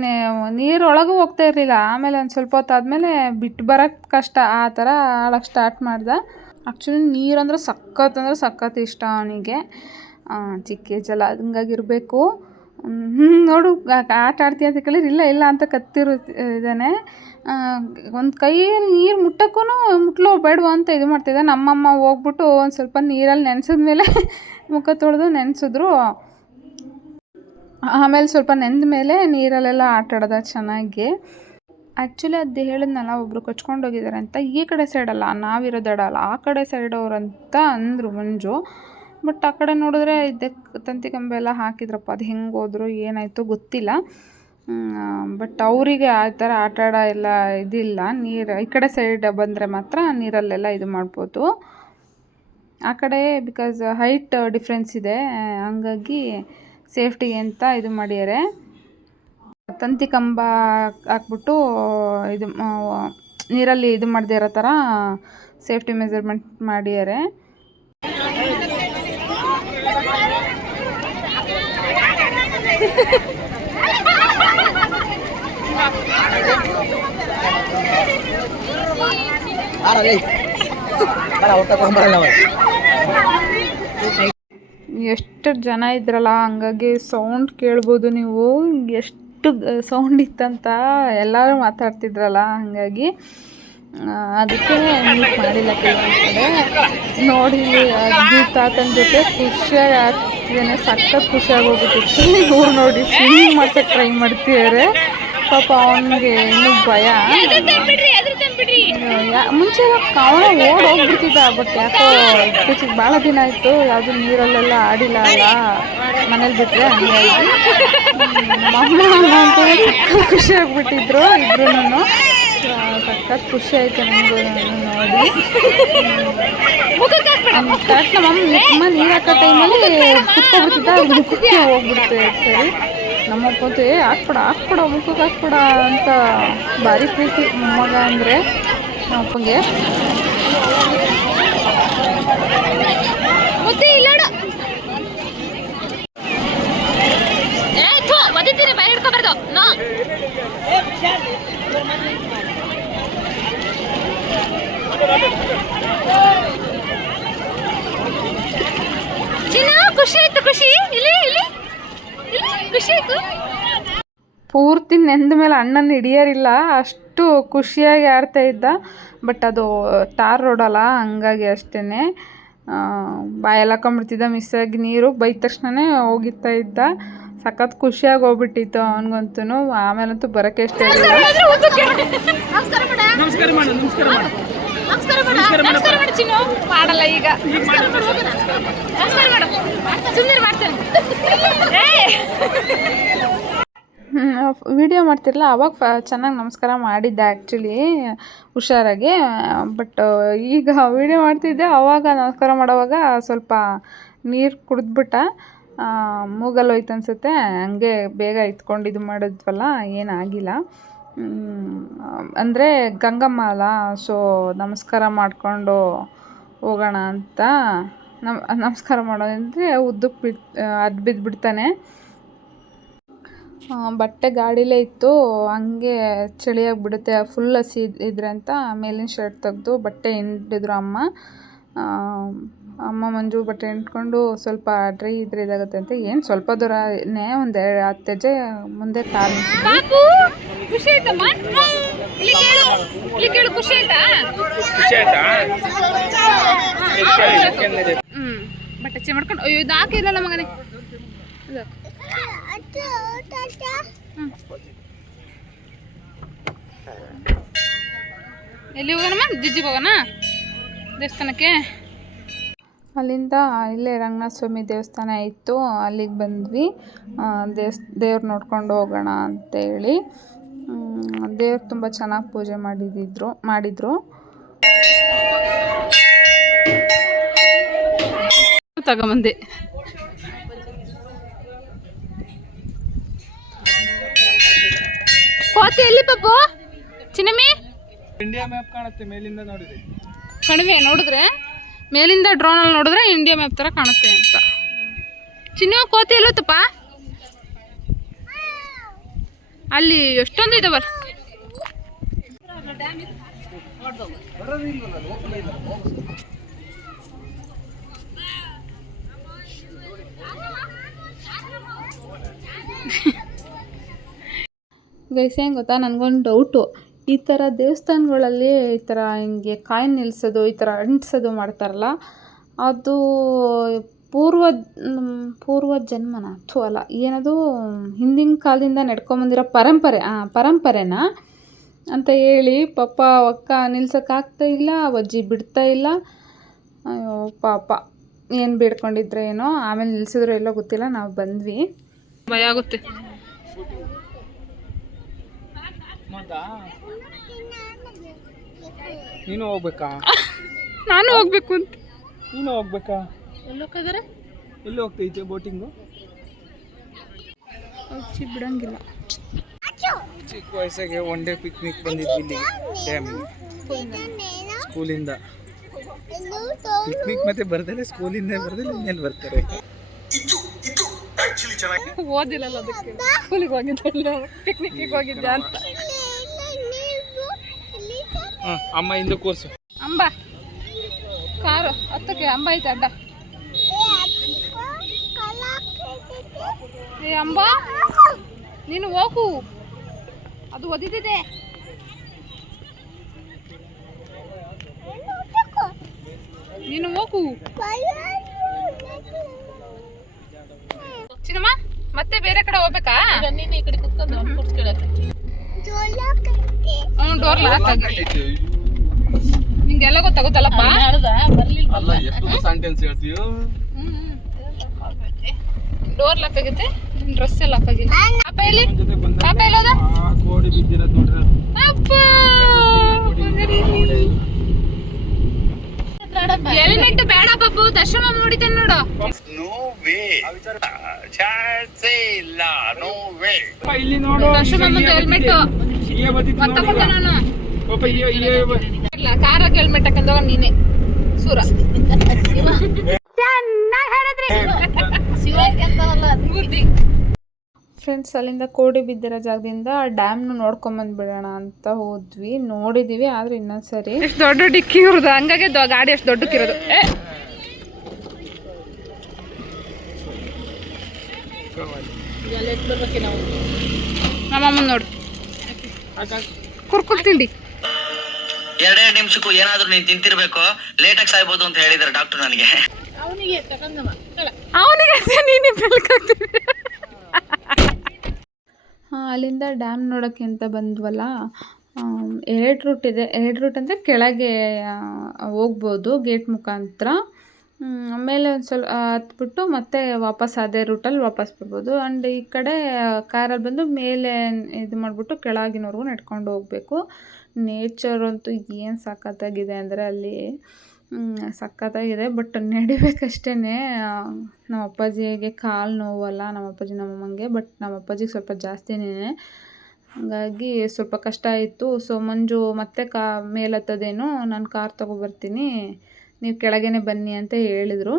ನೀರೊಳಗೂ ಹೋಗ್ತಾ ಇರಲಿಲ್ಲ. ಆಮೇಲೆ ಒಂದು ಸ್ವಲ್ಪ ಹೊತ್ತಾದಮೇಲೆ ಬಿಟ್ಟು ಬರೋಕ್ಕೆ ಕಷ್ಟ, ಆ ಥರ ಆಡೋಕ್ಕೆ ಸ್ಟಾರ್ಟ್ ಮಾಡ್ದೆ. ಆ್ಯಕ್ಚುಲಿ ನೀರಂದ್ರೆ ಸಖತ್ ಇಷ್ಟ ಅವನಿಗೆ. ಚಿಕ್ಕ ಏಜಲ್ಲ, ಹಂಗಾಗಿರಬೇಕು. ನೋಡು ಆಟ ಆಡ್ತೀಯ ಅಂತ ಕೇಳಿದ್ರೆ ಇಲ್ಲ ಅಂತ ಇದ್ದಾನೆ. ಒಂದು ಕೈಯಲ್ಲಿ ನೀರು ಮುಟ್ಲೋ ಬೇಡವೋ ಅಂತ ಇದು ಮಾಡ್ತಿದ್ದೆ. ನಮ್ಮಮ್ಮ ಹೋಗ್ಬಿಟ್ಟು ಒಂದು ಸ್ವಲ್ಪ ನೀರಲ್ಲಿ ನೆನೆಸಿದ್ಮೇಲೆ ಮುಖ ತೊಳೆದು ನೆನೆಸಿದ್ರು. ಆಮೇಲೆ ಸ್ವಲ್ಪ ನೆಂದ ಮೇಲೆ ನೀರಲ್ಲೆಲ್ಲ ಆಟ ಆಡೋದ ಚೆನ್ನಾಗಿ. ಆ್ಯಕ್ಚುಲಿ ಅದು ಹೇಳಿದ್ನಲ್ಲ, ಒಬ್ಬರು ಕೊಚ್ಕೊಂಡು ಹೋಗಿದ್ದಾರೆ ಅಂತ. ಈ ಕಡೆ ಸೈಡಲ್ಲ, ನಾವಿರೋ ದಡ ಅಲ್ಲ, ಆ ಕಡೆ ಸೈಡವ್ರಂತ ಅಂದರು ಮಂಜು. ಬಟ್ ಆ ಕಡೆ ನೋಡಿದ್ರೆ ಇದಕ್ಕೆ ತಂತಿ ಕಂಬ ಎಲ್ಲ ಹಾಕಿದ್ರಪ್ಪ. ಅದು ಹೆಂಗೆ ಹೋದ್ರು ಏನಾಯಿತು ಗೊತ್ತಿಲ್ಲ. ಬಟ್ ಅವರಿಗೆ ಆ ಥರ ಆಟ ಆಡೋ ಎಲ್ಲ ಇದಿಲ್ಲ. ನೀರು ಈ ಕಡೆ ಸೈಡ್ ಬಂದರೆ ಮಾತ್ರ ನೀರಲ್ಲೆಲ್ಲ ಇದು ಮಾಡ್ಬೋದು. ಆ ಕಡೆ ಬಿಕಾಸ್ ಹೈಟ್ ಡಿಫ್ರೆನ್ಸ್ ಇದೆ, ಹಂಗಾಗಿ ಸೇಫ್ಟಿಗೆ ಅಂತ ಇದು ಮಾಡ್ಯಾರೆ. ತಂತಿ ಕಂಬ ಹಾಕ್ಬಿಟ್ಟು ಇದು ನೀರಲ್ಲಿ ಇದು ಮಾಡದೇ ಇರೋ ಥರ ಸೇಫ್ಟಿ ಮೆಜರ್ಮೆಂಟ್ ಮಾಡ್ಯಾರೆ. ಎಷ್ಟು ಜನ ಇದ್ರಲ್ಲ, ಹಂಗಾಗಿ ಸೌಂಡ್ ಕೇಳ್ಬೋದು ನೀವು. ಎಷ್ಟು ಸೌಂಡ್ ಇತ್ತಂತ ಎಲ್ಲರೂ ಮಾತಾಡ್ತಿದ್ರಲ್ಲ, ಹಾಗಾಗಿ ಅದಕ್ಕೆ ಮ್ಯೂಟ್ ಮಾಡಿಲ್ಲ ಕೆಲವೊಂದು ಕಡೆ. ನೋಡಿ ಅಜ್ಜಿ ತಾತನ ಜೊತೆ ಖುಷಿಯಾಗಿ ಮಾಡ್ತಿದ್ದೇನೆ, ಸಖತ್ ಖುಷಿಯಾಗಿ ಹೋಗ್ಬಿಟ್ಟಿತ್ತು. ಇವ್ರು ನೋಡಿ ಸ್ವಿಮ್ಮಿಂಗ್ ಮಾಡ್ಸೋಕ್ಕೆ ಟ್ರೈ ಮಾಡ್ತಿದ್ದಾರೆ. ಪಾಪ ಅವನಿಗೆ ಇನ್ನೂ ಭಯ. ಮುಂಚೆ ಅವನ ಹೋಗ್ಬಿಡ್ತಿದ್ದ, ಬಟ್ ಯಾಕೋ ಇತ್ತೀಚೆಗೆ ಭಾಳ ದಿನ ಆಯಿತು ಯಾವುದು ನೀರಲ್ಲೆಲ್ಲ ಆಡಿಲ್ಲ ಅಲ್ಲ ಮನೇಲಿ ಬಿಟ್ಟರೆ. ಹಂಗಾಗಿ ಸಖತ್ ಖುಷಿ ಆಗ್ಬಿಟ್ಟಿದ್ರು ಇಬ್ರು. ಸಖತ್ ಖುಷಿ ಆಯಿತು ನನಗೂ ನೋಡಿ. ಕರೆಕ್ಟ್ ನಮ್ಮ ನೀರು ಹಾಕೋ ಟೈಮಲ್ಲಿ ಕುತ್ಕೊಬಿಡ್ತಿದ್ದ, ಅದು ಮುಖಕ್ಕೆ ಹೋಗ್ಬಿಡ್ತು. ಸರಿ ನಮ್ಮಪ್ಪಂತೂ ಹಾಕ್ಬಿಡ ಮುಖಕ್ಕೆ ಹಾಕ್ಬಿಡ ಅಂತ ಭಾರಿ ಪ್ರೀತಿ ಮೊಮ್ಮಗ ಅಂದರೆ ನಮ್ಮಪ್ಪಂಗೆ. ಖುಷಿ ಆಯ್ತು, ಖುಷಿ ಇಲ್ಲಿ ಇಲ್ಲಿ ಇಲ್ಲಿ ಖುಷಿ ಆಯ್ತು. ಪೂರ್ತಿ ನೆಂದ ಮೇಲೆ ಅಣ್ಣನ ಹಿಡಿಯೋರಿಲ್ಲ, ಅಷ್ಟು ಖುಷಿಯಾಗಿ ಆಡ್ತಾ ಇದ್ದ. ಬಟ್ ಅದು ಟಾರ್ ರೋಡಲ್ಲ, ಹಂಗಾಗಿ ಅಷ್ಟೇ ಬಾಯಲ್ಲಿ ಹಾಕೊಂಬಿಡ್ತಿದ್ದ. ಮಿಸ್ಸಾಗಿ ನೀರು ಬೈದ ತಕ್ಷಣವೇ ಹೋಗಿತ್ತಾ ಇದ್ದ. ಸಖತ್ ಖುಷಿಯಾಗಿ ಹೋಗ್ಬಿಟ್ಟಿತ್ತು ಅವನಿಗಂತೂ. ಆಮೇಲಂತೂ ಬರೋಕ್ಕೆ ಇಷ್ಟ ಇಲ್ಲ. ಮಾಡಲ್ಲ ಈಗ. ವಿಡಿಯೋ ಮಾಡ್ತಿರಲ್ಲ ಅವಾಗ ಚೆನ್ನಾಗಿ ನಮಸ್ಕಾರ ಮಾಡಿದ್ದೆ ಆ್ಯಕ್ಚುಲಿ ಹುಷಾರಾಗಿ. ಬಟ್ ಈಗ ವಿಡಿಯೋ ಮಾಡ್ತಿದ್ದೆ, ಅವಾಗ ನಮಸ್ಕಾರ ಮಾಡೋವಾಗ ಸ್ವಲ್ಪ ನೀರು ಕುಡಿದ್ಬಿಟ್ಟ, ಮೂಗಲ್ಲಿ ಹೋಯ್ತು ಅನಿಸುತ್ತೆ. ಹಂಗೆ ಬೇಗ ಇತ್ಕೊಂಡು ಇದು ಮಾಡಿದ್ವಲ್ಲ, ಏನಾಗಿಲ್ಲ. ಅಂದರೆ ಗಂಗಮ್ಮ ಅಲ್ಲ, ಸೊ ನಮಸ್ಕಾರ ಮಾಡಿಕೊಂಡು ಹೋಗೋಣ ಅಂತ ನಮಸ್ಕಾರ ಮಾಡೋದಂದರೆ ಉದ್ದಕ್ಕೆ ಅದು ಬಿದ್ದುಬಿಡ್ತಾನೆ. ಬಟ್ಟೆ ಗಾಡಿಲೇ ಇತ್ತು, ಹಂಗೆ ಚಳಿಯಾಗಿಬಿಡುತ್ತೆ, ಫುಲ್ ಹಸಿ ಇದ್ರೆ ಅಂತ ಮೇಲಿನ ಶರ್ಟ್ ತೆಗೆದು ಬಟ್ಟೆ ಹಿಂಡಿದ್ರು ಅಮ್ಮ ಮಂಜು ಬಟ್ಟೆ ಹಿಂಡ್ಕೊಂಡು ಸ್ವಲ್ಪ ಡ್ರೈ ಇದ್ರೆ ಇದಾಗುತ್ತೆ ಅಂತ. ಏನು ಸ್ವಲ್ಪ ದೂರನೇ, ಒಂದು 10 ಹೆಜ್ಜೆ ಮುಂದೆ ಕಾರ್ ನಿಲ್ಸಿದ್ವಿ. ಖುಷಿ ಆಯ್ತಮ್ಮ? ಇಲ್ಲಿ ಕೇಳು, ಖುಷಿ ಆಯ್ತಾ? ಬಟ್ಟೆ ಚೆ ಮಾಡ್ಕೊಂಡು ಅಯ್ಯೋ ಇದು ಹಾಕಿಲ್ಲಲ್ಲ ಮಗನೇ. ಎಲ್ಲಿ ಹೋಗೋಣಮ್ಮ? ಜಿಜ್ಜಿಗೆ ಹೋಗೋಣ ದೇವಸ್ಥಾನಕ್ಕೆ. ಅಲ್ಲಿಂದ ಇಲ್ಲೇ ರಂಗನಾಥ ಸ್ವಾಮಿ ದೇವಸ್ಥಾನ ಇತ್ತು, ಅಲ್ಲಿಗೆ ಬಂದ್ವಿ. ದೇವ್ರು ನೋಡ್ಕೊಂಡು ಹೋಗೋಣ ಅಂತೇಳಿ. ದೇವ್ರು ತುಂಬ ಚೆನ್ನಾಗಿ ಪೂಜೆ ಮಾಡಿದ್ರು. ತಗೊಂಬಂದೆ. ಕೋತಿ ಎಲ್ಲಿ ಪಾಪು? ಚಿನ್ನಮ್ಮಿ ಇಂಡಿಯಾ ಮ್ಯಾಪ್ ಕಾಣುತ್ತೆ ಮೇಲಿಂದ ನೋಡಿದ್ರೆ. ಕಣಿವೆ ನೋಡಿದ್ರೆ ಮೇಲಿಂದ ಡ್ರೋನಲ್ಲಿ ನೋಡಿದ್ರೆ ಇಂಡಿಯಾ ಮ್ಯಾಪ್ ಥರ ಕಾಣುತ್ತೆ ಅಂತ. ಚಿನ್ನು ಕೋತಿ ಎಲ್ಲತ್ತಪ್ಪ? ಅಲ್ಲಿ ಎಷ್ಟೊಂದು ಇದಾವಲ್ಲ. ಗೈಸ್ ಏನು ಗೊತ್ತಾ, ನನಗೊಂದು ಡೌಟು. ಈ ಥರ ದೇವಸ್ಥಾನಗಳಲ್ಲಿ ಈ ಥರ ಹಿಂಗೆ ಕಾಯಿನ್ ನಿಲ್ಲಿಸೋದು, ಈ ಥರ ಅಂಟಿಸೋದು ಮಾಡ್ತಾರಲ್ಲ, ಅದು ಪೂರ್ವ ಜನ್ಮನ ಅಲ್ಲ ಏನದು ಹಿಂದಿನ ಕಾಲದಿಂದ ನಡ್ಕೊಂಬಂದಿರೋ ಪರಂಪರೆನಾ ಅಂತ ಹೇಳಿ ಪಾಪ ಅಕ್ಕ ನಿಲ್ಸೋಕ್ಕಾಗ್ತಾ ಇಲ್ಲ, ಅಜ್ಜಿ ಬಿಡ್ತಾ ಇಲ್ಲ. ಅಯ್ಯೋ ಪಾಪ, ಏನು ಬೇಡ್ಕೊಂಡಿದ್ರೆ ಏನೋ, ಆಮೇಲೆ ನಿಲ್ಸಿದ್ರು ಎಲ್ಲೋ ಗೊತ್ತಿಲ್ಲ. ನಾವು ಬಂದ್ವಿ. ಭಯ ಆಗುತ್ತೆ. ನೀನು ಹೋಗ್ಬೇಕಾ? ನಾನು ಹೋಗ್ಬೇಕು ಅಂತ. ನೀನು ಹೋಗ್ಬೇಕಾ? ಎಲ್ಲೋಕ್ಕಾಗಾರೆ? ಎಲ್ಲಿ ಹೋಗ್ತೈತೆ ಬೋಟಿಂಗು? ಬಿಡಂಗಿಲ್ಲ. ಚಿಕ್ಕ ವಯಸ್ಸಾಗೆ ಒನ್ ಡೇ ಪಿಕ್ನಿಕ್ ಬಂದಿದ್ವಿ ಇಲ್ಲಿ ಡ್ಯಾಮಿಗೆ ಸ್ಕೂಲಿಂದ. ಪಿಕ್ನಿಕ್ ಮತ್ತೆ ಬರ್ದಲೆ ಸ್ಕೂಲಿಂದ ಬರ್ದಲೆ ಇನ್ನೆಲ್ಲಿ ಬರ್ತಾರೆ? ಓದಿಲ್ಲಲ್ಲ ಅದಕ್ಕೆ. ಸ್ಕೂಲಿಗೆ ಹೋಗಿದ್ದಲ್ಲ, ಪಿಕ್ನಿಕ್ಕಿಗೆ ಹೋಗಿದ್ದೆ ಅಂತ. ಅಮ್ಮ ಹಿಂದೆ ಕೋರ್ಸು. ಅಂಬ ಕಾರು ಹತ್ತಕ್ಕೆ ಅಂಬ ಐತೆ ಅಡ್ಡ. ಏ ಅಂಬ ನೀನು ಹೋಗು, ಅದು ಒದಿದಿದೆ. ನೀನು ಹೋಗು. ಚಿನ್ನಮ್ಮ ಮತ್ತೆ ಬೇರೆ ಕಡೆ ಹೋಗ್ಬೇಕಾ? ನೀನು ಈ ಕಡೆ ಕುತ್ಕೊಂಡು ಅವ್ನು ಕೂರ್ಸ್ಕೊಳಕ್ಕೆ. ಡೋರ್ ಲಾಕ್ ಆಗೈತೆ. ನಿಂಗೆಲ್ಲ ಗೊತ್ತಾಗುತ್ತಲ್ಲಪ್ಪ. ಬರ್ಲಿಲ್ಲ. ಅಲ್ಲ ಎಷ್ಟು ಸೆಂಟೆನ್ಸ್ ಹೇಳ್ತೀಯೋ. ಡೋರ್ ಲಾಕ್ ಆಗೈತೆ, ಡ್ರೆಸ್ ಎಲ್ಲ ಲಾಕ್ ಆಗಿದೆ. ಪಾಪ ಎಲ್ಲಿ? ಪಾಪ ಎಲ್ಲೋದ? ಕೋಡಿ ಬಿದ್ದಿರೋದು ನೋಡ್ರಿ ಅದು. ಅಪ್ಪ ಹೆಲ್ಮೆಟ್ ಬೇಡ ಪಾಪು, ದರ್ಶನ ನೋಡಿದ್ದೇನೆ ನೋಡು. ಪಾಪ ಇಲ್ಲಿ ನೋಡು. ದರ್ಶನ ಹೆಲ್ಮೆಟ್ ಹೀಗೆ ಬಂದಿತ್ತು ನೋಡಿ ಮತ್ತೊಬ್ಬ ಈಗ. ನಾನು ಪಾಪ ಇಲ್ಲ ಕಾರಾಗ ಹೆಲ್ಮೆಟ್ ಹಾಕೊಂಡೋಗ ನೀನೆ ಸೂರ. ಬುದ್ಧಿ. ಫ್ರೆಂಡ್ಸ್, ಅಲ್ಲಿಂದ ಕೋಡಿ ಬಿದ್ದಿರೋ ಜಾಗದಿಂದ ಡ್ಯಾಮ್ನು ನೋಡ್ಕೊಂಬಂದ್ಬಿಡೋಣ ಅಂತ ಹೋದ್ವಿ. ನೋಡಿದ್ದೀವಿ, ಆದರೆ ಇನ್ನೊಂದು ಸರಿ. ಎಷ್ಟು ದೊಡ್ಡ ಡಿಕ್ಕಿ ಇರೋದು, ಹಂಗಾಗಿ ಗಾಡಿ ಎಷ್ಟು ದೊಡ್ಡಕ್ಕಿರೋದು. ನಮ್ಮಮ್ಮನ ನೋಡು, ಕುರ್ಕುರ್ ತಿಂಡಿ. 2 ನಿಮಿಷಕ್ಕೂ ಏನಾದ್ರೂ ನೀನ್ ತಿಂತಿರ್ಬೇಕು, ಲೇಟಾಗಿ ಸಾಯ್ಬೋದು ಅಂತ ಹೇಳಿದಾರೆ ಡಾಕ್ಟರ್ ನನಗೆ. ಅವನಿಗೆ ನೀನು ಬೆಳಕಾಗ್ತಿದ್ದೆ. ಅಲ್ಲಿಂದ ಡ್ಯಾಮ್ ನೋಡೋಕ್ಕೆ ಅಂತ ಬಂದ್ವಲ್ಲ. 2 ರೂಟ್ ಇದೆ. 2 ರೂಟ್ ಅಂದರೆ ಕೆಳಗೆ ಹೋಗ್ಬೋದು ಗೇಟ್ ಮುಖಾಂತರ. ಮೇಲೆ ಒಂದು ಸ್ವಲ್ಪ ಹತ್ಬಿಟ್ಟು ಮತ್ತೆ ವಾಪಸ್ ಅದೇ ರೂಟಲ್ಲಿ ವಾಪಸ್ ಬರ್ಬೋದು. ಆ್ಯಂಡ್ ಈ ಕಡೆ ಕಾರಲ್ಲಿ ಬಂದು ಮೇಲೆ ಇದು ಮಾಡಿಬಿಟ್ಟು ಕೆಳಗಿನವರೆಗೂ ನಡ್ಕೊಂಡು ಹೋಗಬೇಕು. ನೇಚರ್ ಅಂತೂ ಏನು ಸಖತ್ತಾಗಿದೆ ಅಂದರೆ ಅಲ್ಲಿ ಸಖತ್ತಾಗಿದೆ. ಬಟ್ ನಡಿಬೇಕಷ್ಟೇ. ನಮ್ಮ ಅಪ್ಪಾಜಿಗೆ ಕಾಲು ನೋವಲ್ಲ, ನಮ್ಮ ಅಪ್ಪಾಜಿ ನಮ್ಮಮ್ಮಂಗೆ. ಬಟ್ ನಮ್ಮ ಅಪ್ಪಾಜಿಗೆ ಸ್ವಲ್ಪ ಜಾಸ್ತಿನೇ, ಹಾಗಾಗಿ ಸ್ವಲ್ಪ ಕಷ್ಟ ಆಯಿತು. ಸೊ ಮಂಜು ಮತ್ತೆ ಮೇಲೆ ಹತ್ತೋದೇನು, ನಾನು ಕಾರ್ ತೊಗೊಬರ್ತೀನಿ, ನೀವು ಕೆಳಗೇ ಬನ್ನಿ ಅಂತ ಹೇಳಿದರು.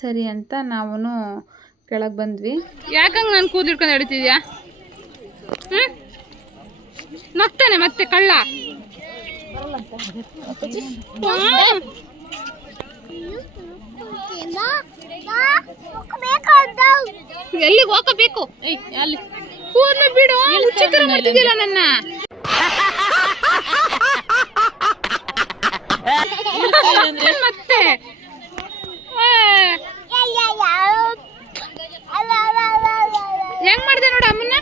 ಸರಿ ಅಂತ ನಾವು ಕೆಳಗೆ ಬಂದ್ವಿ. ಯಾಕಂಗೆ ನಾನು ಕೂದಿಡ್ಕೊಂಡು ಹಿಡಿತಿದ್ಯಾ? ನಗ್ತಾನೆ ಮತ್ತೆ ಕಳ್ಳ. ಎಲ್ಲಿಗೆ ಹೋಗಬೇಕು? ಅಲ್ಲಿ ಕೂದಲು ಬಿಡು, ಉಚಿತ ಮಾಡ್ತಿದ್ದಿಲ್ಲ ನನ್ನ. ಮತ್ತೆ ಹೆಂಗ್ ಮಾಡಿದೆ ನೋಡು ಅಮ್ಮನ್ನ.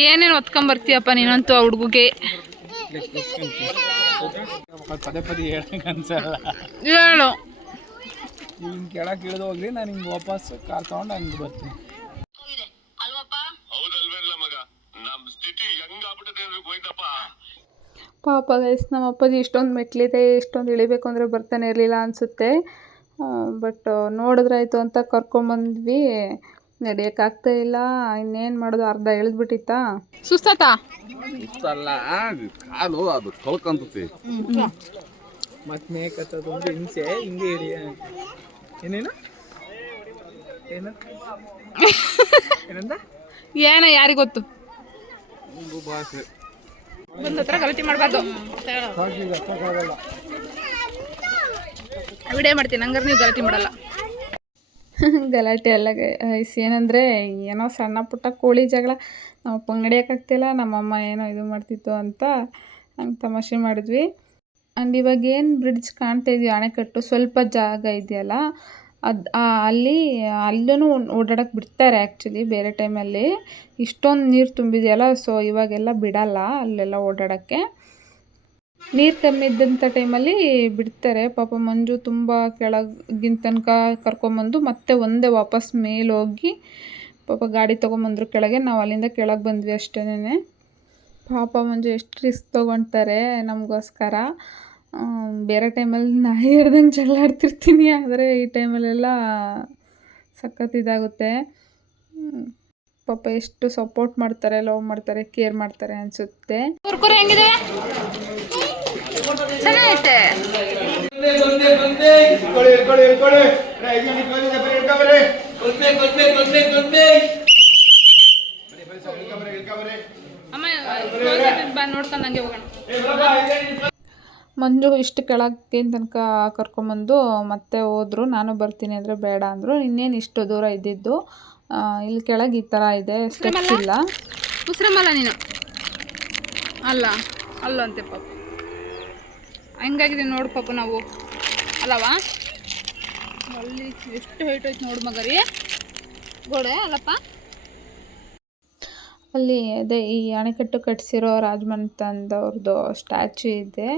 ಏನೇನು ಹೊತ್ಕೊಂಬರ್ತೀಯಪ್ಪ ನೀನಂತೂ ಆ ಹುಡುಗಿಗೆ. ಪದೇ ಪದೇ ಹೇಳಕ್ ಅನ್ಸಲ್ಲ. ಹೇಳು. ಹಿಂಗೆ ಕೆಳಗೆ ಇಳಿದು ಹೋಗ್ಲಿ, ನಾನು ಹಿಂಗೆ ವಾಪಸ್ ಕಾರ್ ತಗೊಂಡು ಹಂಗೆ ಬರ್ತೀನಿ. ಪಾಪ ಗೈಸ್, ನಮ್ಮ ಅಪ್ಪಾಜಿ ಇಷ್ಟೊಂದು ಮೆಟ್ಲಿದೆ, ಇಷ್ಟೊಂದು ಇಳಿಬೇಕು ಅಂದರೆ ಬರ್ತಾನೆ ಇರಲಿಲ್ಲ ಅನಿಸುತ್ತೆ. ಬಟ್ ನೋಡಿದ್ರಾಯ್ತು ಅಂತ ಕರ್ಕೊಂಬಂದ್ವಿ. ನಡೆಯೋಕ್ಕಾಗ್ತಾ ಇಲ್ಲ, ಇನ್ನೇನು ಮಾಡೋದು, ಅರ್ಧ ಇಳಿದ್ಬಿಟ್ಟಿತ್ತಾ. ಸುಸ್ತಾತಾ? ಇಷ್ಟಲ್ಲ ಕಾಲು ಅದು ಕಳ್ಕೊಂತತಿ. ಮತ್ತೆ ಮೇಕತ್ತದು ಒಂದು ಹಿಂಸೆ ಹಿಂಗೆ ಇರಿ. ಏನೇನು ಏನಂದ ಏನ ಯಾರಿಗೆ ಗೊತ್ತು. ಬಂದ ಹತ್ರ ಗಲಾಟೆ ಮಾಡಬಾರ್ದು. ವಿಡಿಯೋ ಮಾಡ್ತೀನಿ, ಹಂಗಾರೆ ನೀವು ಗಲಾಟೆ ಮಾಡಲ್ಲ. ಗಲಾಟೆ ಎಲ್ಲ ಗೈಸ್. ಏನಂದರೆ ಏನೋ ಸಣ್ಣ ಪುಟ್ಟ ಕೋಳಿ ಜಗಳ. ನಮ್ಮ ಅಪ್ಪಂಗೆ ನಡೆಯೋಕ್ಕಾಗ್ತಿಲ್ಲ, ನಮ್ಮಮ್ಮ ಏನೋ ಇದು ಮಾಡ್ತಿತ್ತು ಅಂತ ಹಂಗೆ ತಮಾಷೆ ಮಾಡಿದ್ವಿ. ಆ್ಯಂಡ್ ಇವಾಗ ಏನು ಬ್ರಿಡ್ಜ್ ಕಾಣ್ತಾ ಇದೆಯೋ, ಅಣೆಕಟ್ಟು, ಸ್ವಲ್ಪ ಜಾಗ ಇದೆಯಲ್ಲ, ಅಲ್ಲೂ ಓಡಾಡೋಕ್ಕೆ ಬಿಡ್ತಾರೆ ಆ್ಯಕ್ಚುಲಿ ಬೇರೆ ಟೈಮಲ್ಲಿ. ಇಷ್ಟೊಂದು ನೀರು ತುಂಬಿದೆಯಲ್ಲ, ಸೊ ಇವಾಗೆಲ್ಲ ಬಿಡಲ್ಲ ಅಲ್ಲೆಲ್ಲ ಓಡಾಡೋಕ್ಕೆ. ನೀರು ಕಮ್ಮಿ ಇದ್ದಂಥ ಟೈಮಲ್ಲಿ ಬಿಡ್ತಾರೆ. ಪಾಪ ಮಂಜು ತುಂಬ ಕೆಳಗಿನ ತನಕ ಕರ್ಕೊಂಬಂದು ಮತ್ತೆ ಒಂದೇ ವಾಪಸ್ ಮೇಲೆ ಹೋಗಿ ಪಾಪ ಗಾಡಿ ತೊಗೊಂಬಂದ್ರು ಕೆಳಗೆ. ನಾವು ಅಲ್ಲಿಂದ ಕೆಳಗೆ ಬಂದ್ವಿ ಅಷ್ಟೇನೆ. ಪಾಪ ಮಂಜು ಎಷ್ಟು ರಿಸ್ಕ್ ತೊಗೊಳ್ತಾರೆ ನಮಗೋಸ್ಕರ. ಬೇರೆ ಟೈಮಲ್ಲಿ ನಾಯಿ ಹಿಡ್ದಂಗೆ ಜಗಳಾಡ್ತಿರ್ತೀನಿ, ಆದರೆ ಈ ಟೈಮಲ್ಲೆಲ್ಲ ಸಖತ್ ಇದಾಗುತ್ತೆ. ಪಾಪ ಎಷ್ಟು ಸಪೋರ್ಟ್ ಮಾಡ್ತಾರೆ, ಲವ್ ಮಾಡ್ತಾರೆ, ಕೇರ್ ಮಾಡ್ತಾರೆ ಅನಿಸುತ್ತೆ. ಕುರ್ಕುರೆ ಹೆಂಗಿದೆ? ಚೆನ್ನಾಗೈತೆ. ಅಮ್ಮ ನೋಡ್ಕೊಂಡು ಹಂಗೆ ಹೋಗೋಣ. ಮಂಜು ಇಷ್ಟು ಕೆಳಗಿನ ತನಕ ಕರ್ಕೊಂಬಂದು ಮತ್ತೆ ಹೋದ್ರು. ನಾನು ಬರ್ತೀನಿ ಅಂದರೆ ಬೇಡ ಅಂದರು. ಇನ್ನೇನು ಇಷ್ಟು ದೂರ ಇದ್ದಿದ್ದು. ಇಲ್ಲಿ ಕೆಳಗೆ ಈ ಥರ ಇದೆ, ಸ್ಟೆಪ್ಸ್ ಇಲ್ಲ. ಉಸಿರಮ್ಮಲ್ಲ ನೀನು ಅಲ್ಲ ಅಲ್ಲ ಅಂತೆ ಪಾಪ. ಹಂಗಾಗಿದೆ ನೋಡು ಪಾಪ ನಾವು. ಅಲ್ಲವಾ? ಅಲ್ಲಿ ಎಷ್ಟು ಹೈಟ್ ಐತೆ ನೋಡು ಮಗರಿ ಗೋಡೆ ಅಲ್ಲಪ್ಪ. ಅಲ್ಲಿ ಅದೇ ಈ ಅಣೆಕಟ್ಟು ಕಟ್ಟಿಸಿರೋ ರಾಜಮನೆತನದವ್ರದ್ದು ಸ್ಟ್ಯಾಚು ಇದೆ.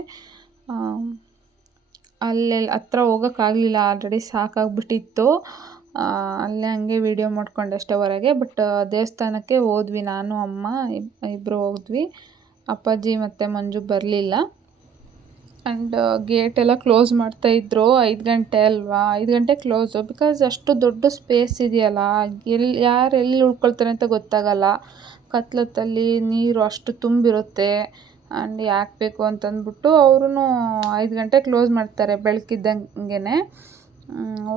ಅಲ್ಲಿ ಹತ್ರ ಹೋಗೋಕ್ಕಾಗಲಿಲ್ಲ, ಆಲ್ರೆಡಿ ಸಾಕಾಗ್ಬಿಟ್ಟಿತ್ತು. ಅಲ್ಲೇ ಹಂಗೆ ವೀಡಿಯೋ ಮಾಡ್ಕೊಂಡೆ ಅಷ್ಟೇ ಹೊರಗೆ. ಬಟ್ ದೇವಸ್ಥಾನಕ್ಕೆ ಹೋದ್ವಿ, ನಾನು ಅಮ್ಮ ಇಬ್ಬರು ಹೋದ್ವಿ. ಅಪ್ಪಾಜಿ ಮತ್ತು ಮಂಜು ಬರಲಿಲ್ಲ. ಆ್ಯಂಡ್ ಗೇಟೆಲ್ಲ ಕ್ಲೋಸ್ ಮಾಡ್ತಾಯಿದ್ರು. 5 ಗಂಟೆ ಅಲ್ವಾ, 5 ಗಂಟೆ ಕ್ಲೋಸು. ಬಿಕಾಸ್ ಅಷ್ಟು ದೊಡ್ಡ ಸ್ಪೇಸ್ ಇದೆಯಲ್ಲ, ಯಾರು ಎಲ್ಲಿ ಉಳ್ಕೊಳ್ತಾರೆ ಅಂತ ಗೊತ್ತಾಗಲ್ಲ. ಕತ್ಲತ್ತಲ್ಲಿ ನೀರು ಅಷ್ಟು ತುಂಬಿರುತ್ತೆ. ಆ್ಯಂಡ್ ಯಾಕೆ ಬೇಕು ಅಂತಂದ್ಬಿಟ್ಟು ಅವರು 5 ಗಂಟೆ ಕ್ಲೋಸ್ ಮಾಡ್ತಾರೆ ಬೆಳಕಿದ್ದಂಗೆ.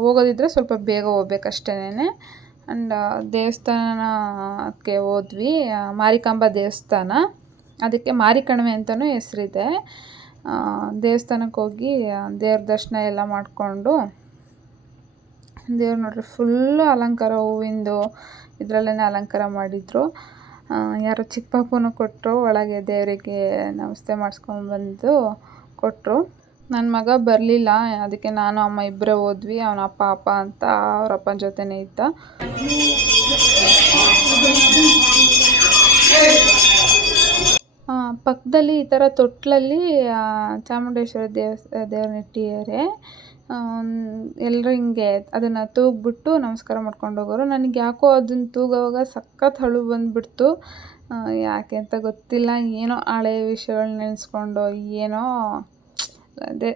ಹೋಗೋದಿದ್ರೆ ಸ್ವಲ್ಪ ಬೇಗ ಹೋಗ್ಬೇಕಷ್ಟೇನೆ. ಆ್ಯಂಡ್ ದೇವಸ್ಥಾನಕ್ಕೆ ಹೋದ್ವಿ, ಮಾರಿಕಾಂಬ ದೇವಸ್ಥಾನ. ಅದಕ್ಕೆ ಮಾರಿಕಣಿವೆ ಅಂತಲೂ ಹೆಸರಿದೆ. ದೇವಸ್ಥಾನಕ್ಕೆ ಹೋಗಿ ದೇವ್ರ ದರ್ಶನ ಎಲ್ಲ ಮಾಡಿಕೊಂಡು, ದೇವ್ರು ನೋಡ್ರಿ ಫುಲ್ಲು ಅಲಂಕಾರ, ಹೂವಿಂದು ಇದರಲ್ಲೇ ಅಲಂಕಾರ ಮಾಡಿದರು. ಯಾರೋ ಚಿಕ್ಕ ಪಾಪುನೂ ಕೊಟ್ಟರು, ಒಳಗೆ ದೇವರಿಗೆ ನಮಸ್ತೆ ಮಾಡಿಸ್ಕೊಂಡ್ಬಂದು ಕೊಟ್ಟರು. ನನ್ನ ಮಗ ಬರಲಿಲ್ಲ, ಅದಕ್ಕೆ ನಾನು ಅಮ್ಮ ಇಬ್ಬರೇ ಹೋದ್ವಿ. ಅವನ ಅಪ್ಪ ಅಂತ ಅವ್ರ ಅಪ್ಪನ ಜೊತೆನೇ ಇದ್ದ. ಪಕ್ಕದಲ್ಲಿ ಈ ಥರ ತೊಟ್ಲಲ್ಲಿ ಚಾಮುಂಡೇಶ್ವರಿ ದೇವ್ರನ್ನ ಇಟ್ಟಿದ್ದಾರೆ. ಎಲ್ಲರೂ ಹಿಂಗೆ ಅದನ್ನು ತೂಗ್ಬಿಟ್ಟು ನಮಸ್ಕಾರ ಮಾಡ್ಕೊಂಡು ಹೋಗೋರು. ನನಗೆ ಯಾಕೋ ಅದನ್ನು ತೂಗೋವಾಗ ಸಖತ್ ಅಳು ಬಂದುಬಿಡ್ತು. ಯಾಕೆ ಅಂತ ಗೊತ್ತಿಲ್ಲ, ಏನೋ ಹಳೆ ವಿಷಯಗಳು ನೆನೆಸ್ಕೊಂಡು ಏನೋ ಅದೇ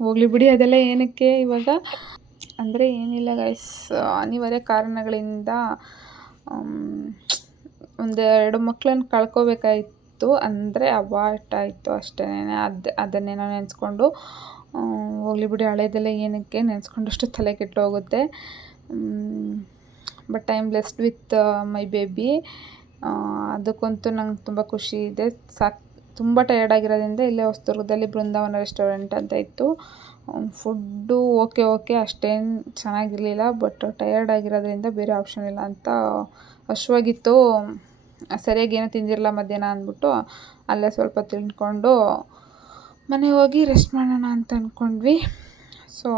ಹೋಗಲಿ ಬಿಡಿ, ಅದೆಲ್ಲ ಏನಕ್ಕೆ ಇವಾಗ. ಅಂದರೆ ಏನಿಲ್ಲ ಗೈಸ್, ಅನಿವಾರ್ಯ ಕಾರಣಗಳಿಂದ 1-2 ಮಕ್ಕಳನ್ನ ಕಳ್ಕೊಬೇಕಾಯಿತು. ಅಂದರೆ ಅವಾಯ್ಟ್ ಆಯಿತು ಅಷ್ಟೇ. ಅದನ್ನೇನೋ ನೆನೆಸ್ಕೊಂಡು ಹೋಗಲಿ ಬಿಡಿ, ಹಳೇದೆಲ್ಲ ಏನಕ್ಕೆ ನೆನೆಸ್ಕೊಂಡಷ್ಟು ತಲೆ ಕೆಟ್ಟೋಗುತ್ತೆ. But I am blessed with my baby. ಅದಕ್ಕಂತೂ ನಂಗೆ ತುಂಬ ಖುಷಿ ಇದೆ. ತುಂಬ ಟಯರ್ಡ್ ಆಗಿರೋದ್ರಿಂದ ಇಲ್ಲೇ ಹೊಸದುರ್ಗದಲ್ಲಿ ಬೃಂದಾವನ ರೆಸ್ಟೋರೆಂಟ್ ಅಂತ ಇತ್ತು. ಫುಡ್ಡು ಓಕೆ ಅಷ್ಟೇನು ಚೆನ್ನಾಗಿರಲಿಲ್ಲ. ಬಟ್ ಟಯರ್ಡ್ ಆಗಿರೋದ್ರಿಂದ ಬೇರೆ ಆಪ್ಷನ್ ಇಲ್ಲ ಅಂತ ಹಶ್ವಾಗಿತ್ತು. ಸರಿಯಾಗಿ ಏನೂ ತಿಂದಿರಲ್ಲ ಮಧ್ಯಾಹ್ನ ಅಂದ್ಬಿಟ್ಟು ಅಲ್ಲೇ ಸ್ವಲ್ಪ ತಿಂದ್ಕೊಂಡು ಮನೆಗೆ ಹೋಗಿ ರೆಸ್ಟ್ ಮಾಡೋಣ ಅಂತ ಅಂದ್ಕೊಂಡ್ವಿ. ಸೊ